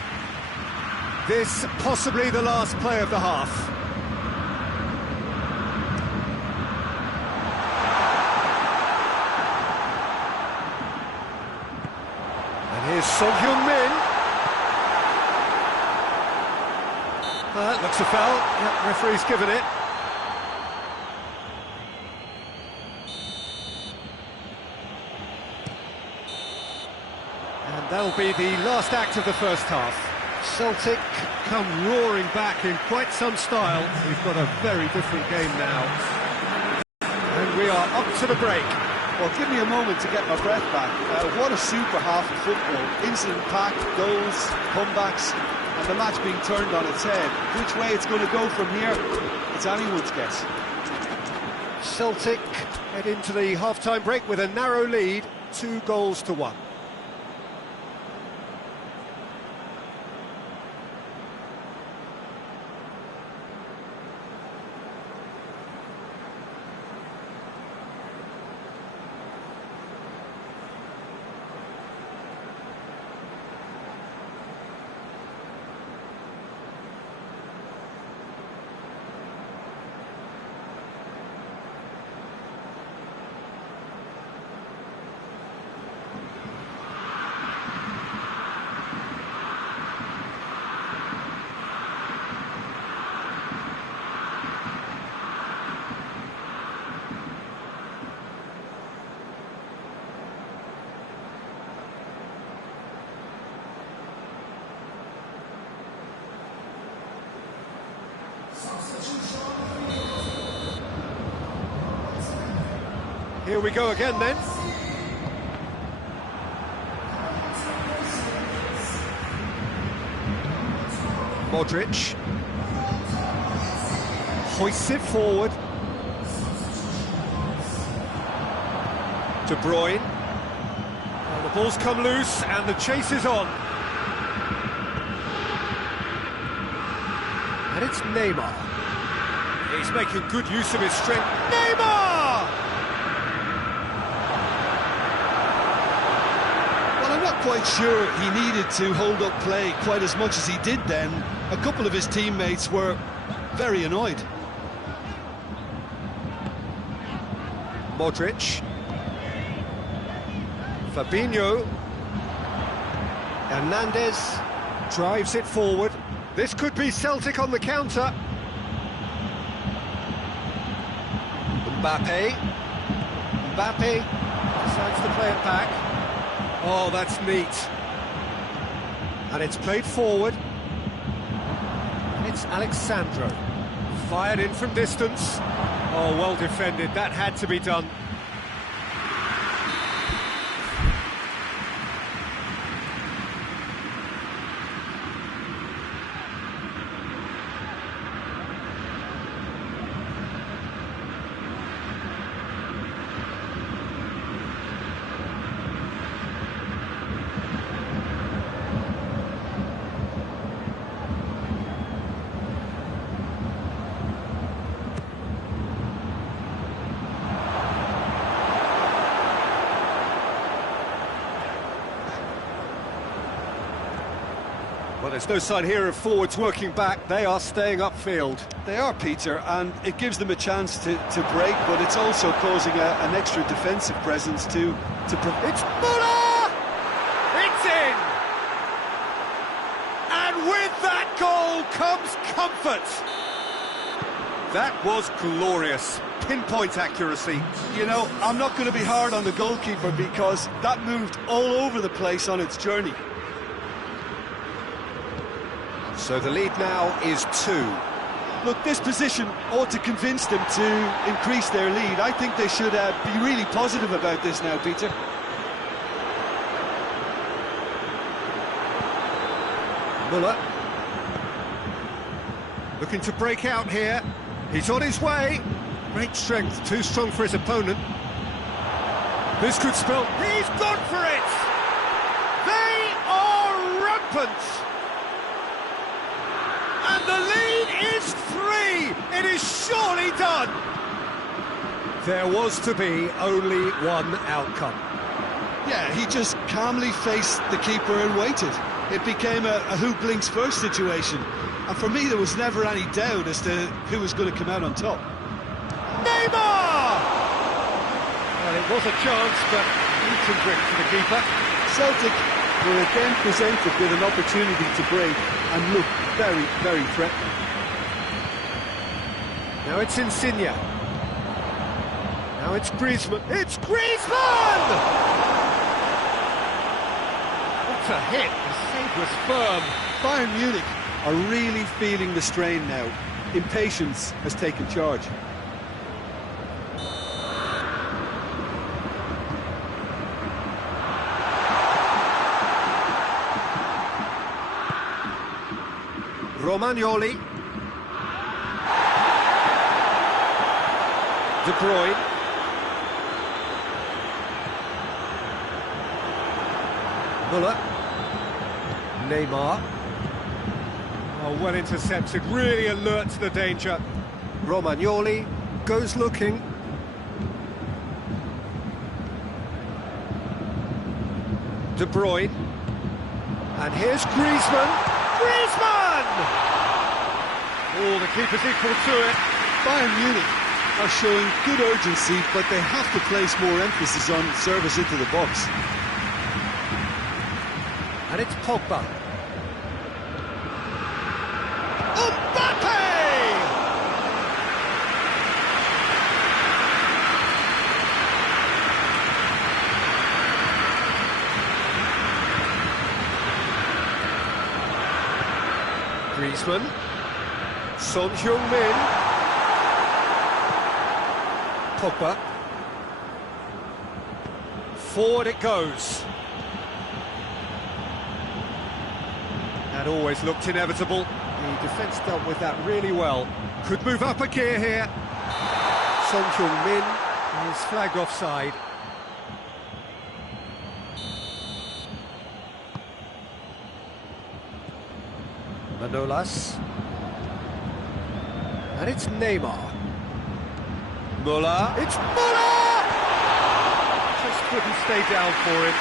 This possibly the last play of the half. Here's Son Heung-min. That looks a foul. Yep, referee's given it. And that'll be the last act of the first half. Celtic come roaring back in quite some style. We've got a very different game now. And we are up to the break. Well, give me a moment to get my breath back. What a super half of football. Incident-packed, goals, comebacks, and the match being turned on its head. Which way it's going to go from here, it's anyone's guess. Celtic head into the half-time break with a narrow lead, 2-1. Here we go again then. Modric hoists it forward. De Bruyne. Well, the ball's come loose and the chase is on. And it's Neymar. He's making good use of his strength. Neymar! Quite sure he needed to hold up play quite as much as he did then. A couple of his teammates were very annoyed. Modric. Fabinho. Hernandez. drives it forward. This could be Celtic on the counter. Mbappe decides to play it back. Oh, that's neat. And it's played forward. And it's Alexandro. Fired in from distance. Oh, well defended. That had to be done. Well, there's no sign here of forwards working back. They are staying upfield. They are, Peter, and it gives them a chance to break, but it's also causing an extra defensive presence to It's Muller! It's in! And with that goal comes comfort. That was glorious. Pinpoint accuracy. You know, I'm not going to be hard on the goalkeeper because that moved all over the place on its journey. So the lead now is 2. Look, this position ought to convince them to increase their lead. I think they should be really positive about this now, Peter. Muller. Looking to break out here. He's on his way. Great strength, too strong for his opponent. This could spell... He's gone for it! They are rampant! And the lead is 3! It is surely done! There was to be only one outcome. Yeah, he just calmly faced the keeper and waited. It became a who blinks first situation. And for me, there was never any doubt as to who was going to come out on top. Neymar! Well, it was a chance, but eaten grip for the keeper. Celtic were again presented with an opportunity to break and look very, very threatening. Now it's Insigne. Now it's Griezmann. It's Griezmann! What a hit. The save was firm. Bayern Munich are really feeling the strain now. Impatience has taken charge. Romagnoli. De Bruyne. Muller. Neymar. Oh, well intercepted, really alert to the danger. Romagnoli goes looking. De Bruyne. And here's Griezmann. Griezmann! Oh, the keeper's equal to it. Bayern Munich are showing good urgency, but they have to place more emphasis on service into the box. And it's Pogba. Mbappe! Griezmann. Son Heung-min. Pogba. Forward it goes. That always looked inevitable. The defence dealt with that really well. Could move up a gear here. Son Heung-min is flagged offside. Manolas. And it's Neymar. Muller. It's Muller! Just couldn't stay down for him.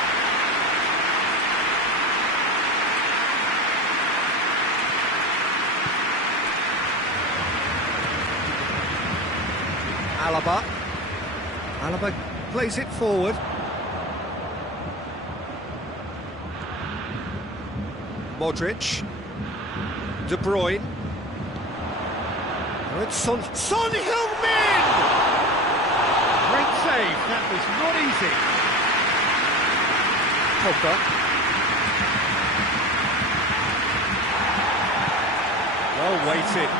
Alaba plays it forward. Modric. De Bruyne. Oh, it's Son Heung-min! Great save, that was not easy. Pogba. Well weighted,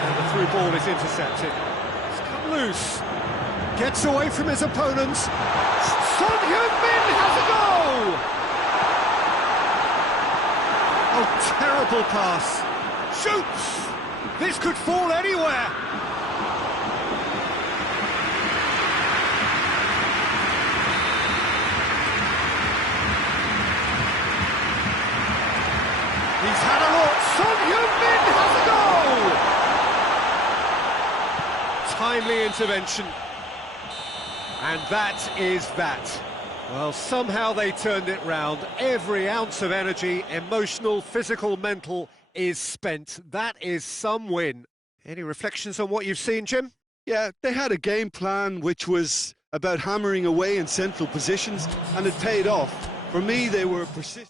and the through ball is intercepted. It's come loose, gets away from his opponents. Son Heung-min has a goal! Oh, terrible pass. Shoots! This could fall anywhere. He's had a look. Son Heung-min has a goal! Timely intervention. And that is that. Well, somehow they turned it round. Every ounce of energy, emotional, physical, mental, is spent. That is some win. Any reflections on what you've seen, Jim? Yeah, they had a game plan which was about hammering away in central positions, and it paid off. For me, they were persistent.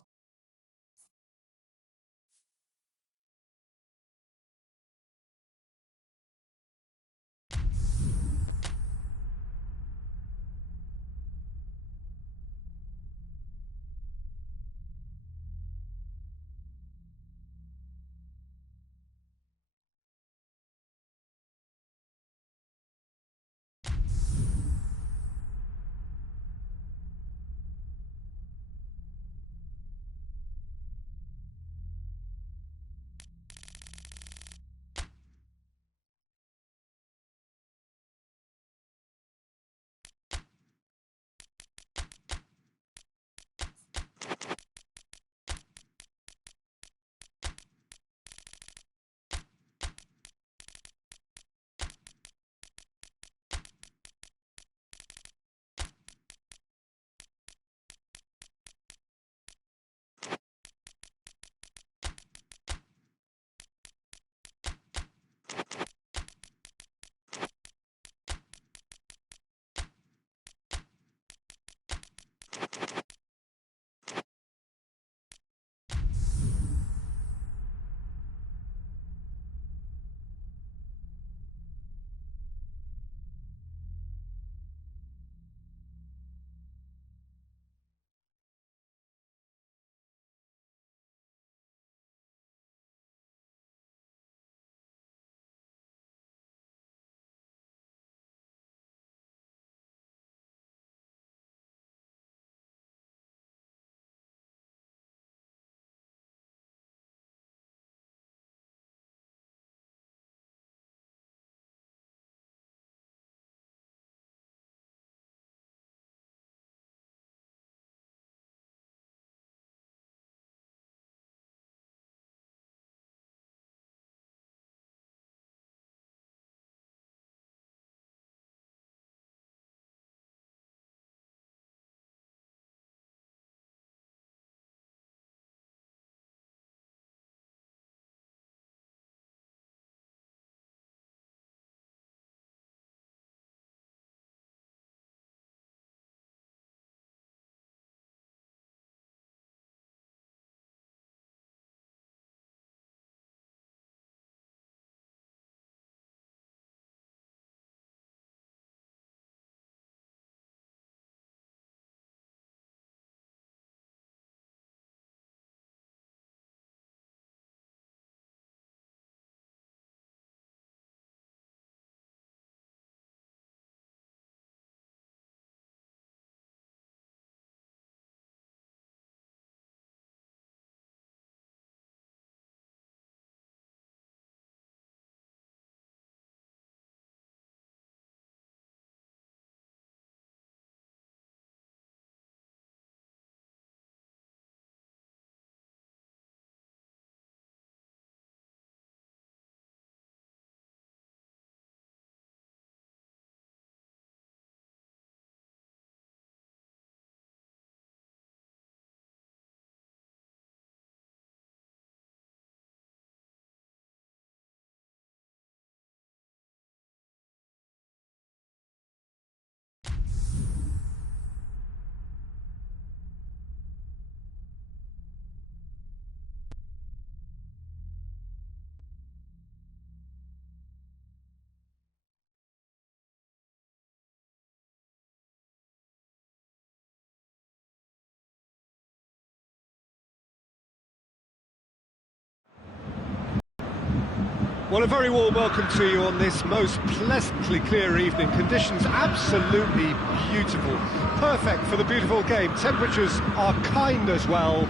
Well, a very warm welcome to you on this most pleasantly clear evening. Conditions absolutely beautiful. Perfect for the beautiful game. Temperatures are kind as well.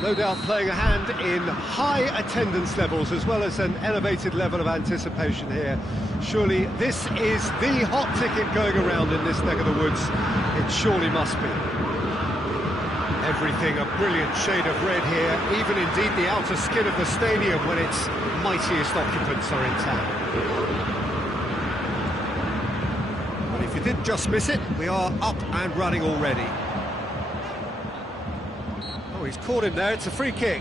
No doubt playing a hand in high attendance levels as well as an elevated level of anticipation here. Surely this is the hot ticket going around in this neck of the woods. It surely must be. Everything a brilliant shade of red here, even indeed the outer skin of the stadium when its mightiest occupants are in town. But if you did just miss it, we are up and running already. Oh, he's caught him there, it's a free kick.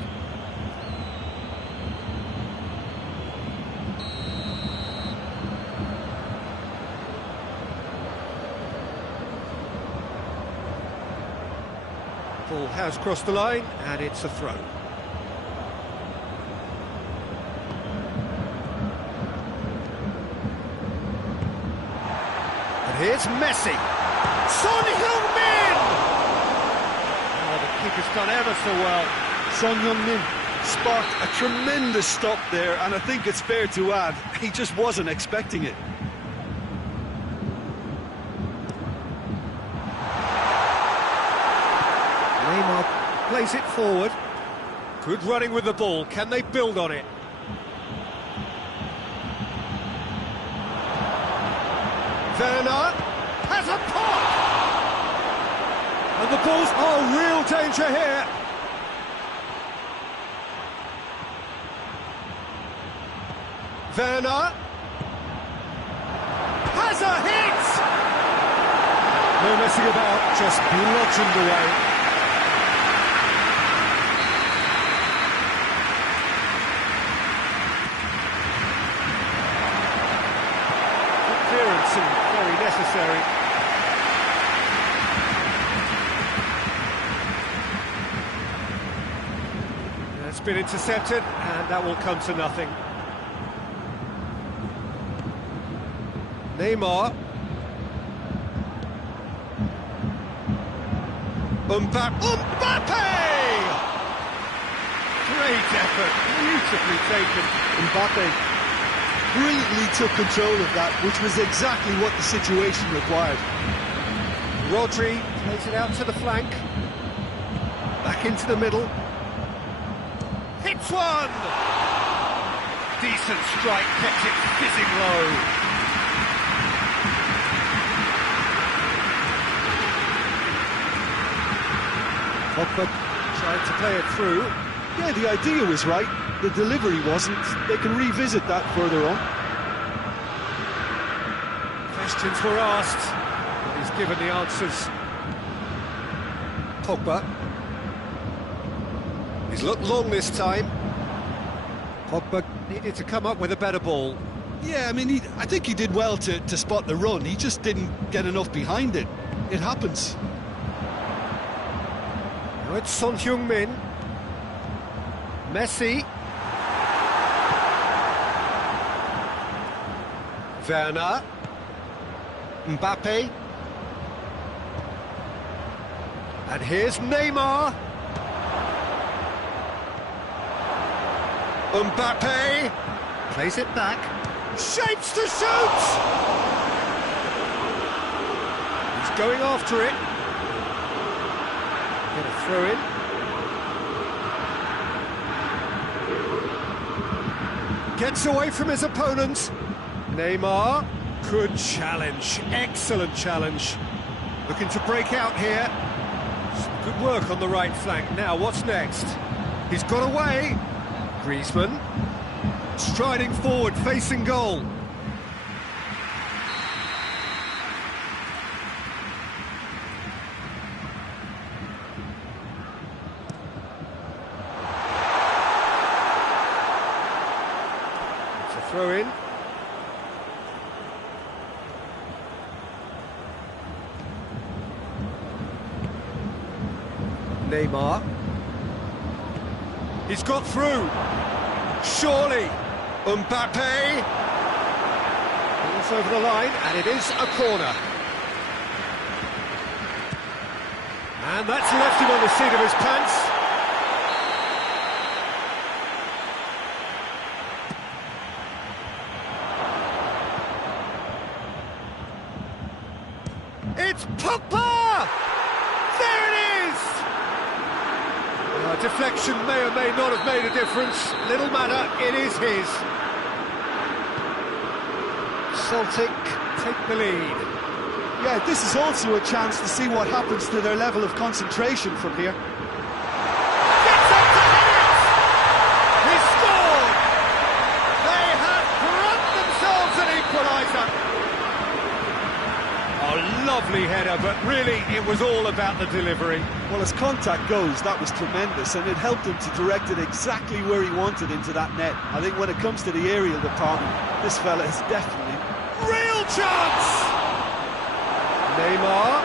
Ball has crossed the line, and it's a throw. And here's Messi. Son Heung-min! Oh, the keeper's done ever so well. Son Heung-min sparked a tremendous stop there, and I think it's fair to add, he just wasn't expecting it. Neymar plays it forward. Good running with the ball. Can they build on it? Werner has a pop! And the ball's real danger here. Werner has a hit! No messing about, just bludgeoned away. Clearance and very necessary. It's been intercepted, and that will come to nothing. Neymar. Mbappe! Great effort, beautifully taken. Mbappe brilliantly took control of that, which was exactly what the situation required. Rodri plays it out to the flank. Back into the middle. Hits one! Decent strike, kept it fizzing low. Pogba trying to play it through. Yeah, the idea was right, the delivery wasn't. They can revisit that further on. Questions were asked, and he's given the answers. Pogba. He's looked long this time. Pogba needed to come up with a better ball. Yeah, I mean, I think he did well to spot the run. He just didn't get enough behind it. It happens. Now it's Son Heung-min. Messi. Werner. Mbappe. And here's Neymar. Mbappe. Plays it back. Shapes to shoot! He's going after it. Get a throw in. Gets away from his opponent. Neymar, good challenge, excellent challenge. Looking to break out here. Some good work on the right flank. Now, what's next? He's got away. Griezmann, striding forward, facing goal. It's a throw in. Neymar. He's got through. Surely. Mbappe. Ball's over the line, and it is a corner. And that's left him on the seat of his pants. Deflection may or may not have made a difference. Little matter, it is his. Celtic take the lead. Yeah, this is also a chance to see what happens to their level of concentration from here. Gets up to hit it! He scored! They have grabbed themselves an equaliser. Oh, lovely header, but really it was all about the delivery. Well, as contact goes, that was tremendous, and it helped him to direct it exactly where he wanted into that net. I think when it comes to the aerial department, this fella is definitely... Real chance! Neymar.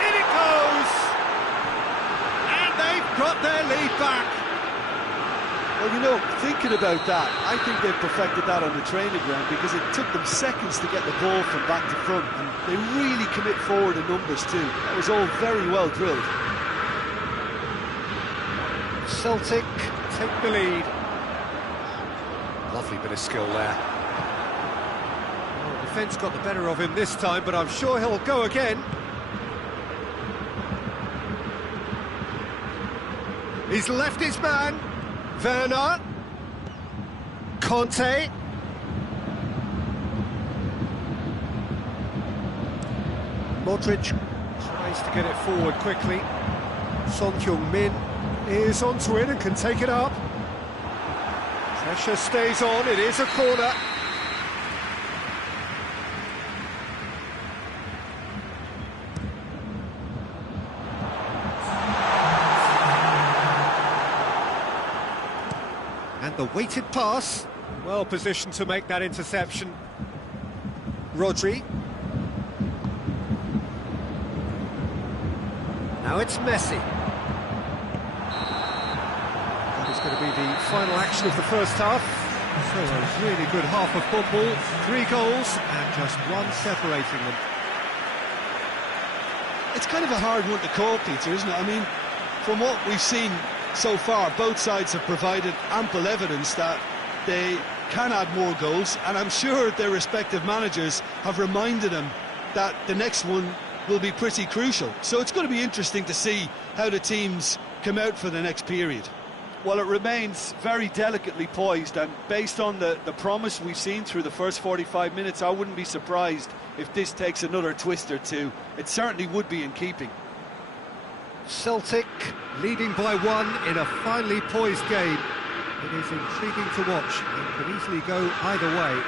In it goes! And they've got their lead back. Well, you know, thinking about that, I think they've perfected that on the training ground because it took them seconds to get the ball from back to front, and they really commit forward in numbers too. That was all very well drilled. Celtic take the lead. Lovely bit of skill there. Well, defence got the better of him this time, but I'm sure he'll go again. He's left his man. Werner. Conte. Modric tries to get it forward quickly. Son Heung-min is onto it and can take it up. Pressure stays on, it is a corner. And the weighted pass, well positioned to make that interception. Rodri. Now it's Messi. That is going to be the final action of the first half. So a really good half of football, 3 goals and just one separating them. It's kind of a hard one to call, Peter, isn't it? I mean, from what we've seen so far, both sides have provided ample evidence that they can add more goals, and I'm sure their respective managers have reminded them that the next one will be pretty crucial. So it's going to be interesting to see how the teams come out for the next period. Well, it remains very delicately poised, and based on the promise we've seen through the first 45 minutes, I wouldn't be surprised if this takes another twist or two. It certainly would be in keeping. Celtic leading by 1 in a finely poised game. It is intriguing to watch and could easily go either way.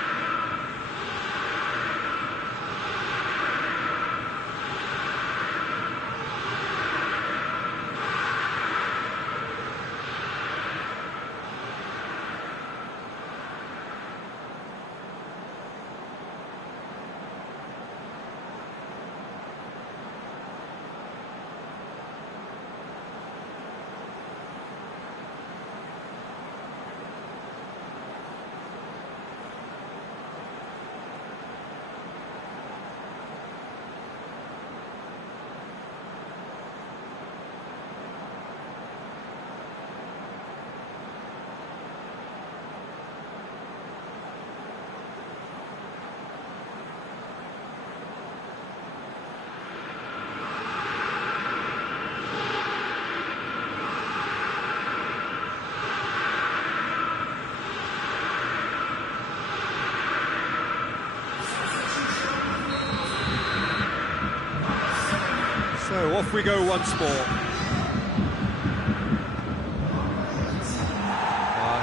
So off we go once more.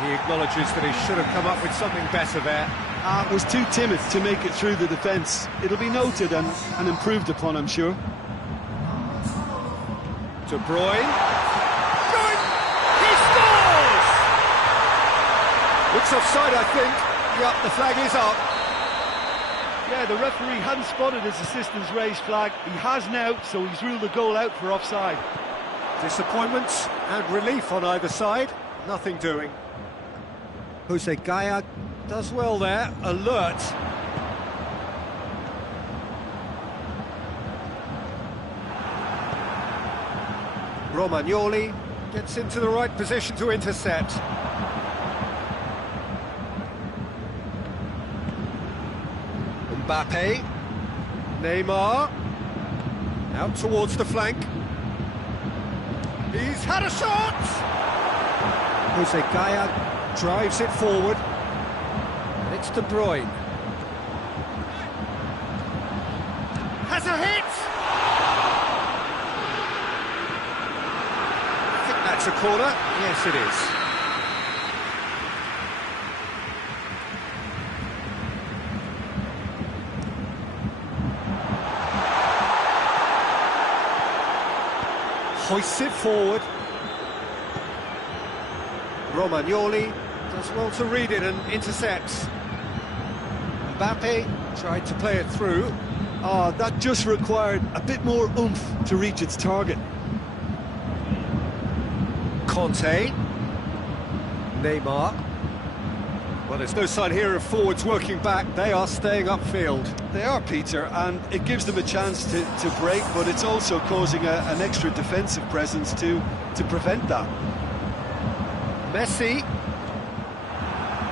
He acknowledges that he should have come up with something better there. Was too timid to make it through the defence. It'll be noted and improved upon, I'm sure. De Bruyne. Going! He scores! Looks offside, I think. Yep, the flag is up. Yeah, the referee hadn't spotted his assistant's raised flag. He has now, so he's ruled the goal out for offside. Disappointment and relief on either side. Nothing doing. Jose Gaya does well there, alert. Romagnoli gets into the right position to intercept. Mbappe, Neymar, out towards the flank. He's had a shot! Jose Gaya drives it forward. And it's De Bruyne. Has a hit! I think that's a corner. Yes, it is. Hoists it forward. Romagnoli does well to read it and intercepts. Mbappe tried to play it through. Oh, that just required a bit more oomph to reach its target. Conte. Neymar. Well, there's no sign here of forwards working back. They are staying upfield. They are, Peter, and it gives them a chance to break, but it's also causing an extra defensive presence to prevent that. Messi.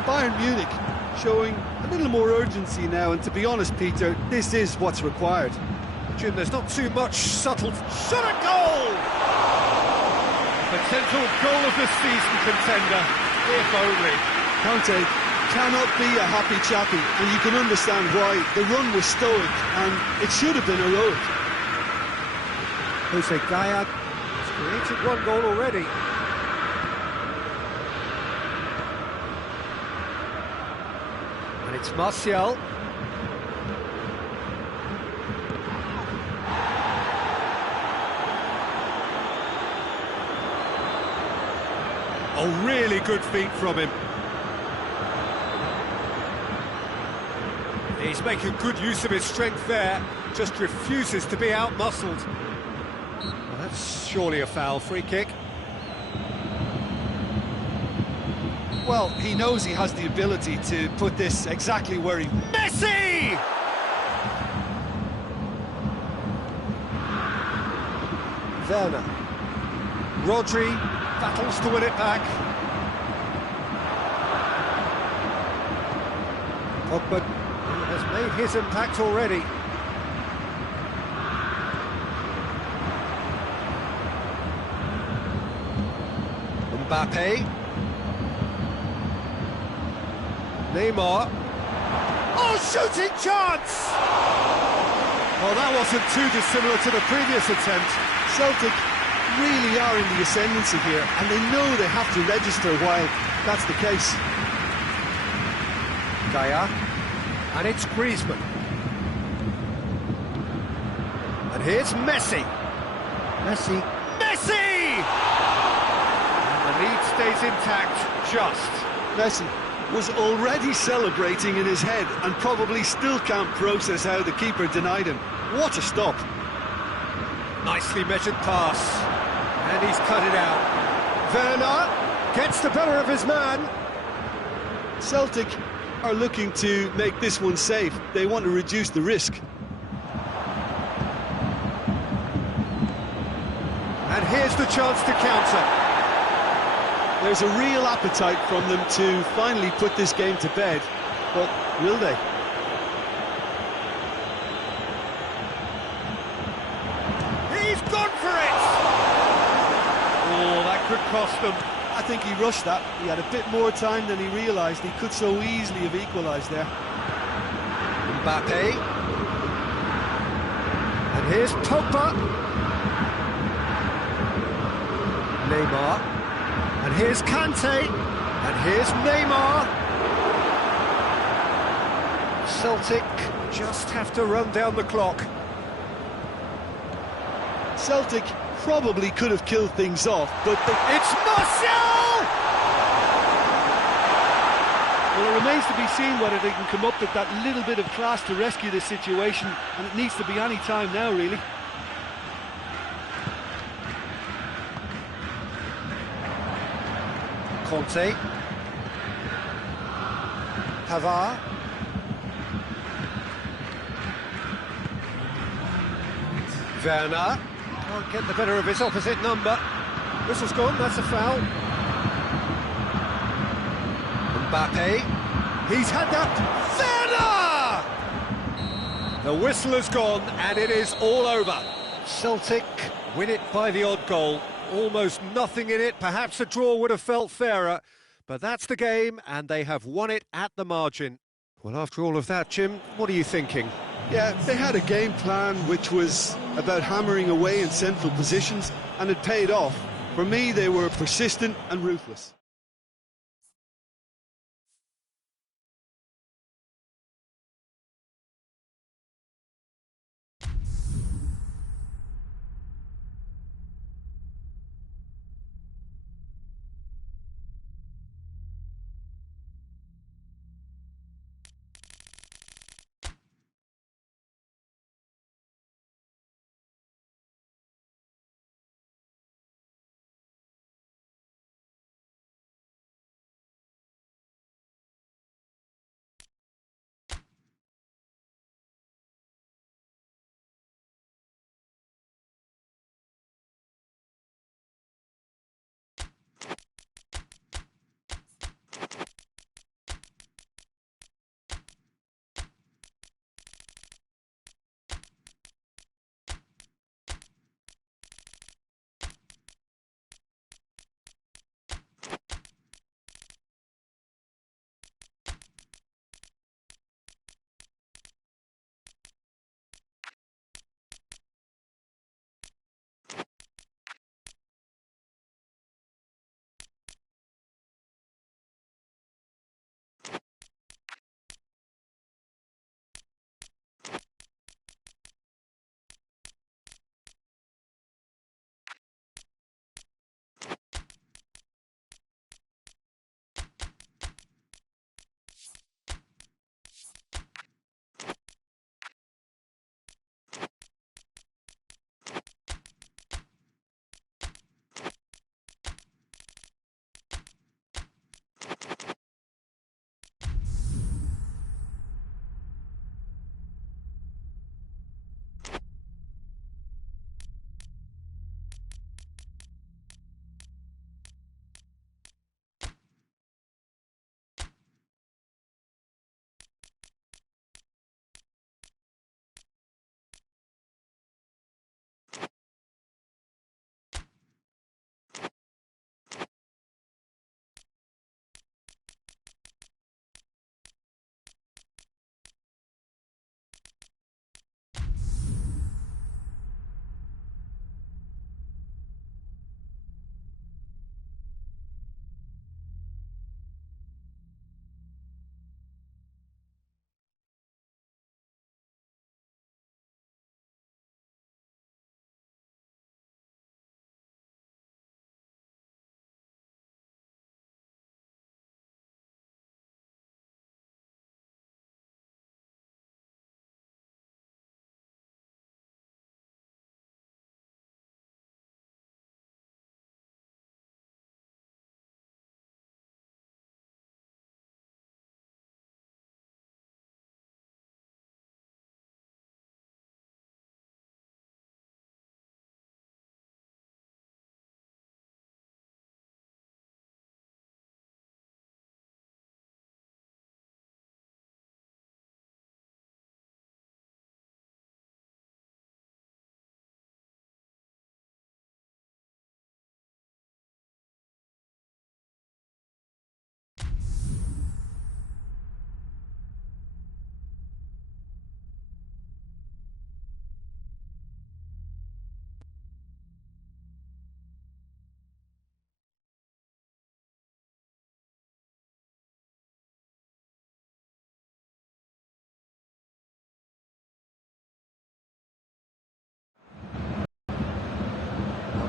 Bayern Munich showing a little more urgency now, and to be honest, Peter, this is what's required. Jim, there's not too much subtle... Shot a goal! Potential goal of the season contender, if only. Conte cannot be a happy chappy, and you can understand why. The run was stoic, and it should have been heroic. Jose Gaya has created one goal already. And it's Martial. Oh, really good feet from him. He's making good use of his strength there, just refuses to be out-muscled. Well, that's surely a foul. Free kick. Well, he knows he has the ability to put this exactly where he... Messi! Werner. Rodri battles to win it back. Pogba has made his impact already. Mbappe. Neymar. Oh, shooting chance! Well, that wasn't too dissimilar to the previous attempt. Celtic really are in the ascendancy here, and they know they have to register while that's the case. Gaya. And it's Griezmann. And here's Messi. Messi. Messi! And the lead stays intact, just. Messi was already celebrating in his head and probably still can't process how the keeper denied him. What a stop. Nicely measured pass. And he's cut it out. Werner gets the better of his man. Celtic are looking to make this one safe. They want to reduce the risk. And here's the chance to counter. There's a real appetite from them to finally put this game to bed, but will they? He's gone for it! Oh, that could cost them. I think he rushed that. He had a bit more time than he realised. He could so easily have equalised there. Mbappe. And here's Pogba. Neymar. And here's Kante. And here's Neymar. Celtic just have to run down the clock. Celtic probably could have killed things off, but it's Martial! Well, it remains to be seen whether they can come up with that little bit of class to rescue this situation, and it needs to be any time now, really. Conte. Pavard. Werner. Can't get the better of his opposite number. Whistle's gone, that's a foul. Mbappe. He's had that. Werner! The whistle has gone and it is all over. Celtic win it by the odd goal. Almost nothing in it. Perhaps a draw would have felt fairer, but that's the game, and they have won it at the margin. Well, after all of that, Jim, what are you thinking? Yeah, they had a game plan which was about hammering away in central positions, and it paid off. For me, they were persistent and ruthless.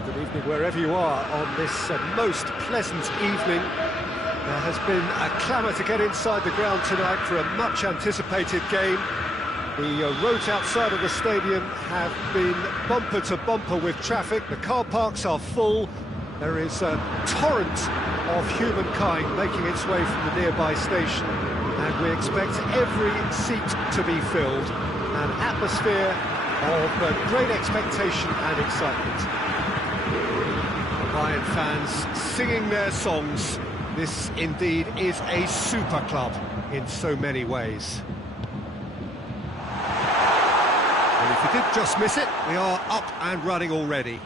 Good evening wherever you are on this most pleasant evening. There has been a clamour to get inside the ground tonight for a much anticipated game. The roads outside of the stadium have been bumper to bumper with traffic. The car parks are full. There is a torrent of humankind making its way from the nearby station, and we expect every seat to be filled. An atmosphere of great expectation and excitement. Bayern fans singing their songs. This indeed is a super club in so many ways. Well, if you did just miss it, we are up and running already.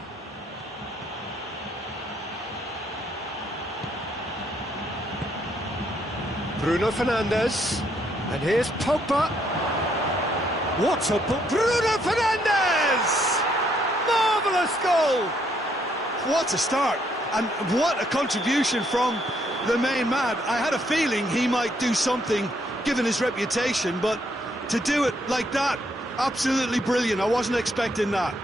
Bruno Fernandes. And here's Pogba. What a ball! Bruno Fernandes! Marvellous goal! What a start, and what a contribution from the main man. I had a feeling he might do something, given his reputation, but to do it like that, absolutely brilliant. I wasn't expecting that.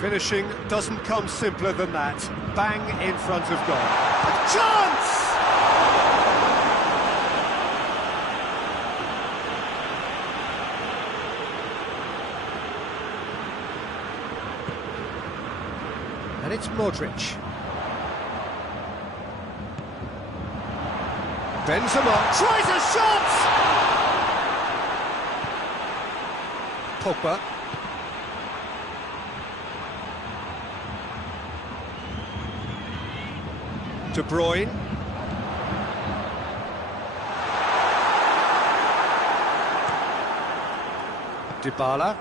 Finishing doesn't come simpler than that. Bang in front of goal. A chance! And it's Modric. Benzema tries a shot! Pogba. De Bruyne. Dybala.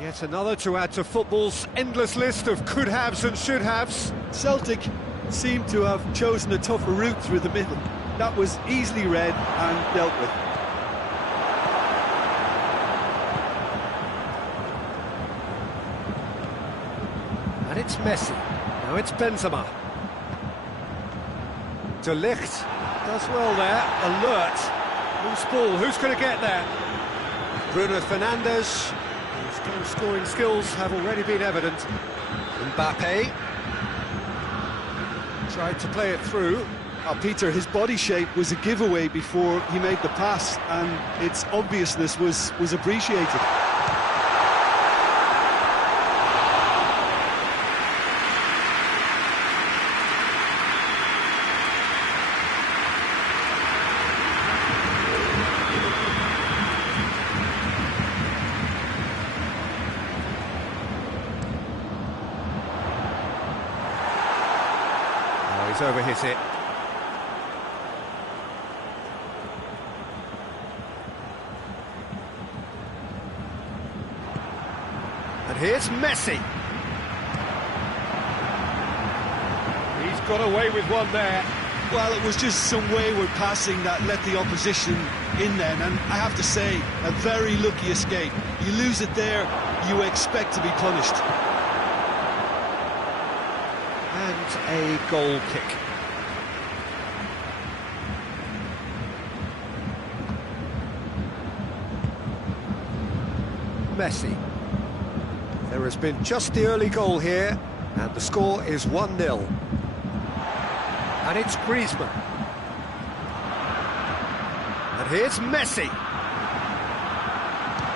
Yet another to add to football's endless list of could-haves and should-haves. Celtic seem to have chosen a tougher route through the middle. That was easily read and dealt with. And it's Messi. Now it's Benzema. De Ligt does well there. Alert. Loose ball. Who's going to get there? Bruno Fernandes. His goal-scoring skills have already been evident. Mbappe. Tried to play it through. Peter, his body shape was a giveaway before he made the pass, and its obviousness was appreciated. He's overhit it. And here's Messi. He's got away with one there. Well, it was just some wayward passing that let the opposition in then, and I have to say, a very lucky escape. You lose it there, you expect to be punished. And a goal kick. Messi. There has been just the early goal here, and the score is 1-0. And it's Griezmann. And here's Messi.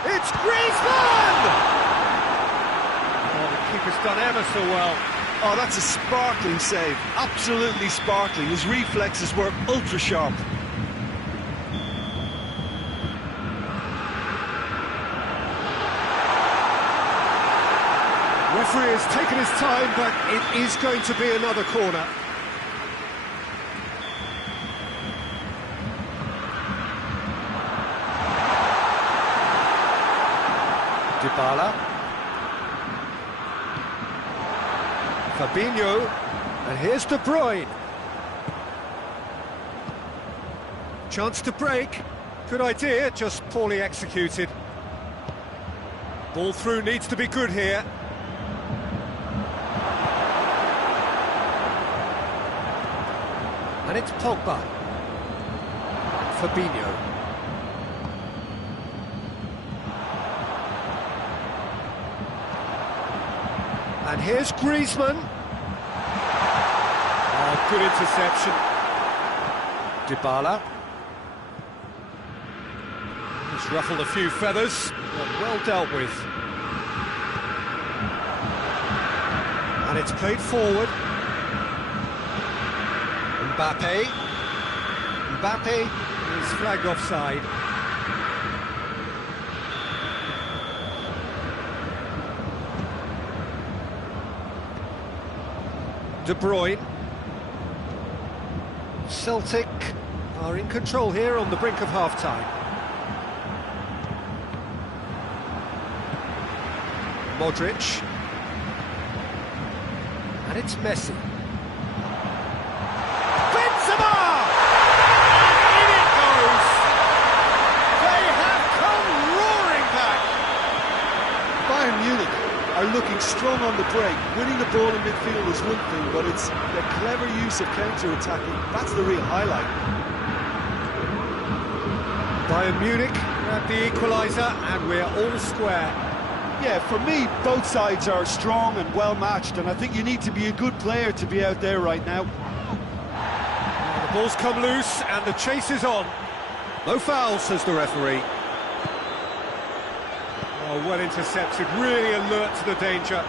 It's Griezmann! Oh, the keeper's done ever so well. Oh, that's a sparkling save. Absolutely sparkling. His reflexes were ultra-sharp. Referee has taken his time, but it is going to be another corner. Dybala. Fabinho, and here's De Bruyne. Chance to break. Good idea, just poorly executed. Ball through needs to be good here. And it's Pogba. Fabinho. And here's Griezmann. Oh, good interception. Dybala. He's ruffled a few feathers, but well dealt with. And it's played forward. Mbappe. Mbappe is flagged offside. De Bruyne. Celtic are in control here on the brink of half-time. Modric. And it's Messi. are looking strong on the break. Winning the ball in midfield is one thing, but it's the clever use of counter-attacking. That's the real highlight. Bayern Munich grab the equaliser, and we're all square. Yeah, for me, both sides are strong and well-matched, and I think you need to be a good player to be out there right now. The ball's come loose, and the chase is on. No foul, says the referee. Oh, well intercepted, really alert to the danger.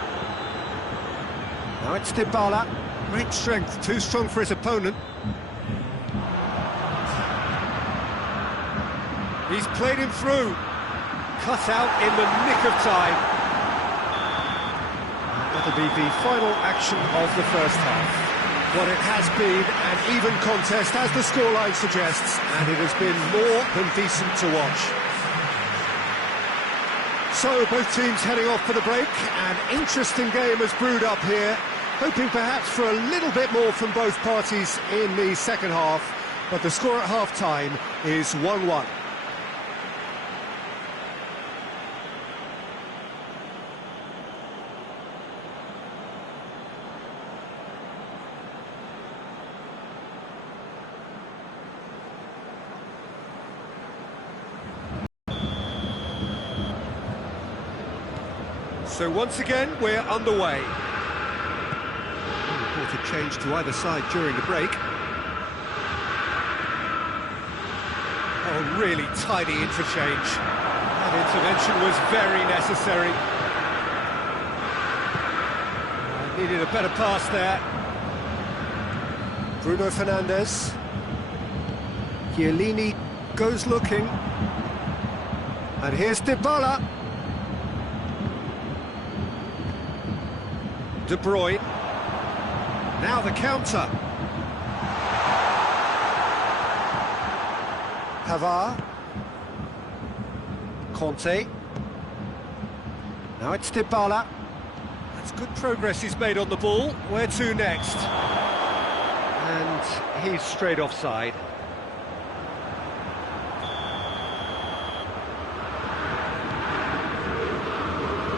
Now it's Dybala. Great strength, too strong for his opponent. He's played him through. Cut out in the nick of time. That'll be the final action of the first half. What it has been an even contest, as the scoreline suggests, and it has been more than decent to watch. So, both teams heading off for the break. An interesting game has brewed up here, hoping perhaps for a little bit more from both parties in the second half, but the score at half-time is 1-1. So once again, we're underway. Reported change to either side during the break. Oh, really tidy interchange. That intervention was very necessary. Needed a better pass there. Bruno Fernandes. Chiellini goes looking. And here's Dybala. De Bruyne. Now the counter. Pavard. Conte. Now it's Dybala. That's good progress he's made on the ball. Where to next? And he's straight offside.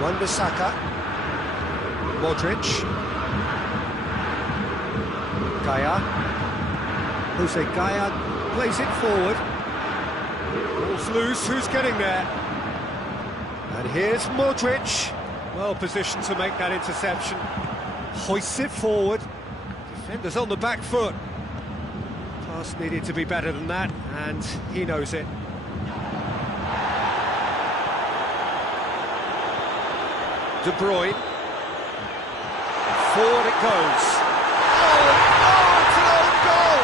Wan-Bissaka. Modric. Gaya. Jose Gaya plays it forward. Ball's loose, who's getting there? And here's Modric. Well positioned to make that interception. Hoists it forward. Defenders on the back foot. Pass needed to be better than that, and he knows it. De Bruyne. Forward it goes. Oh, it's an own goal!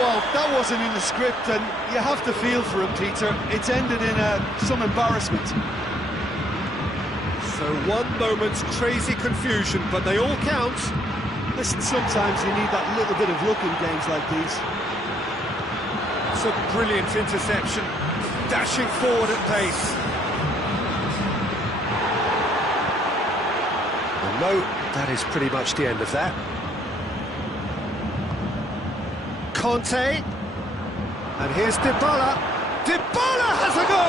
Well, that wasn't in the script, and you have to feel for him, Peter. It's ended in some embarrassment. So one moment's crazy confusion, but they all count. Listen, sometimes you need that little bit of luck in games like these. It's a brilliant interception, dashing forward at pace. No, that is pretty much the end of that. Conte. And here's Dybala. Dybala has a go!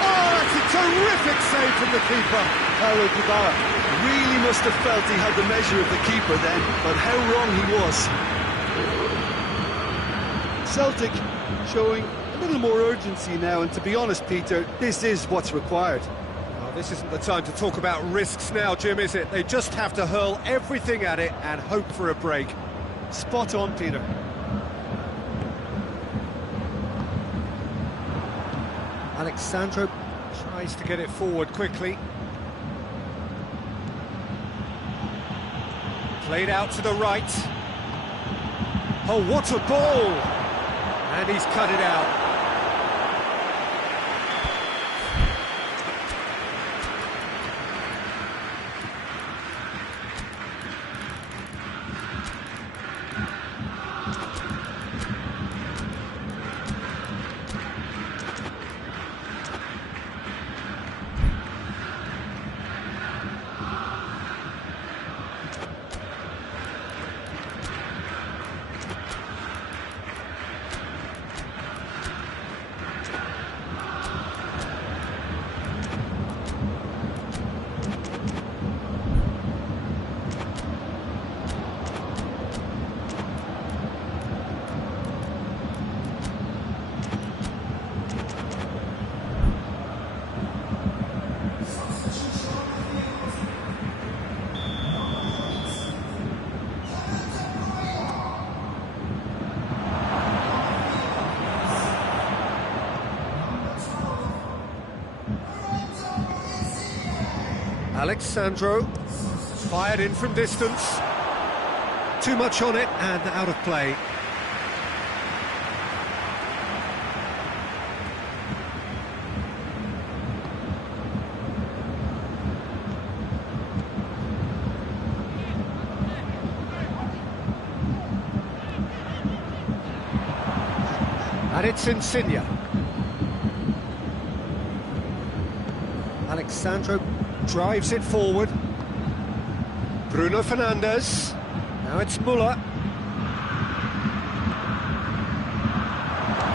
Oh, that's a terrific save from the keeper. Paulo Dybala really must have felt he had the measure of the keeper then, but how wrong he was. Celtic showing a little more urgency now, and to be honest, Peter, this is what's required. This isn't the time to talk about risks now, Jim, is it? They just have to hurl everything at it and hope for a break. Spot on, Peter. Alex Sandro tries to get it forward quickly. Played out to the right. Oh, what a ball! And he's cut it out. Alex Sandro, fired in from distance. Too much on it and out of play. And it's Insigne. Alex Sandro drives it forward. Bruno Fernandes. Now it's Muller.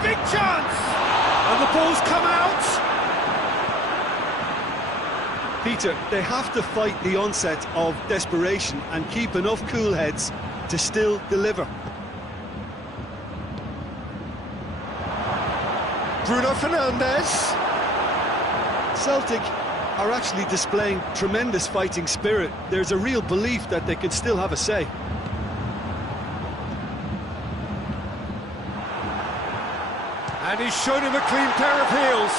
Big chance! And the ball's come out! Peter, they have to fight the onset of desperation and keep enough cool heads to still deliver. Bruno Fernandes. Celtic are actually displaying tremendous fighting spirit. There's a real belief that they can still have a say. And he's shown him a clean pair of heels.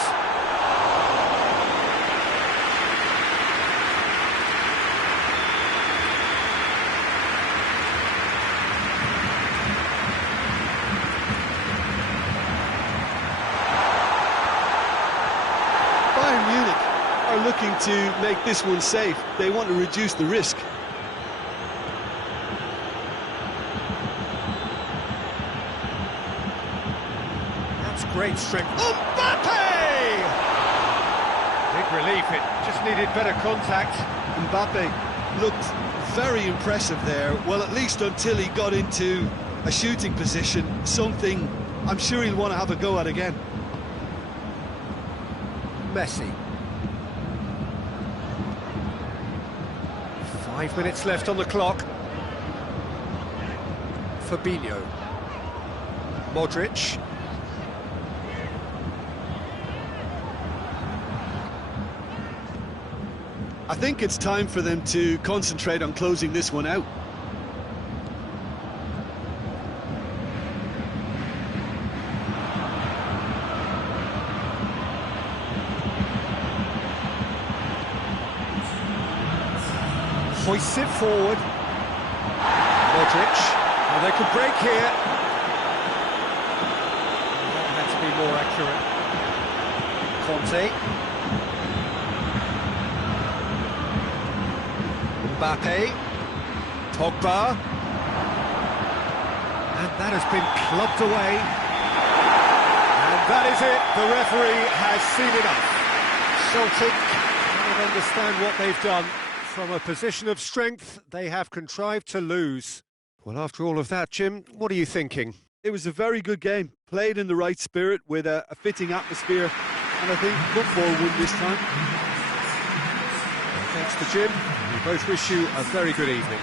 Bayern Munich are looking to make this one safe. They want to reduce the risk. That's great strength. Mbappe! Big relief, it just needed better contact. Mbappe looked very impressive there. Well, at least until he got into a shooting position, something I'm sure he'll want to have a go at again. Messi. 5 minutes left on the clock. Fabinho. Modric. I think it's time for them to concentrate on closing this one out. Hoists it forward. Modric. And they could break here. Had to be more accurate. Conte. Mbappe. Pogba. And that has been clubbed away. And that is it. The referee has seen enough. Celtic cannot understand what they've done. From a position of strength, they have contrived to lose. Well, after all of that, Jim, what are you thinking? It was a very good game, played in the right spirit with a fitting atmosphere, and I think football won this time. Thanks to Jim. We both wish you a very good evening.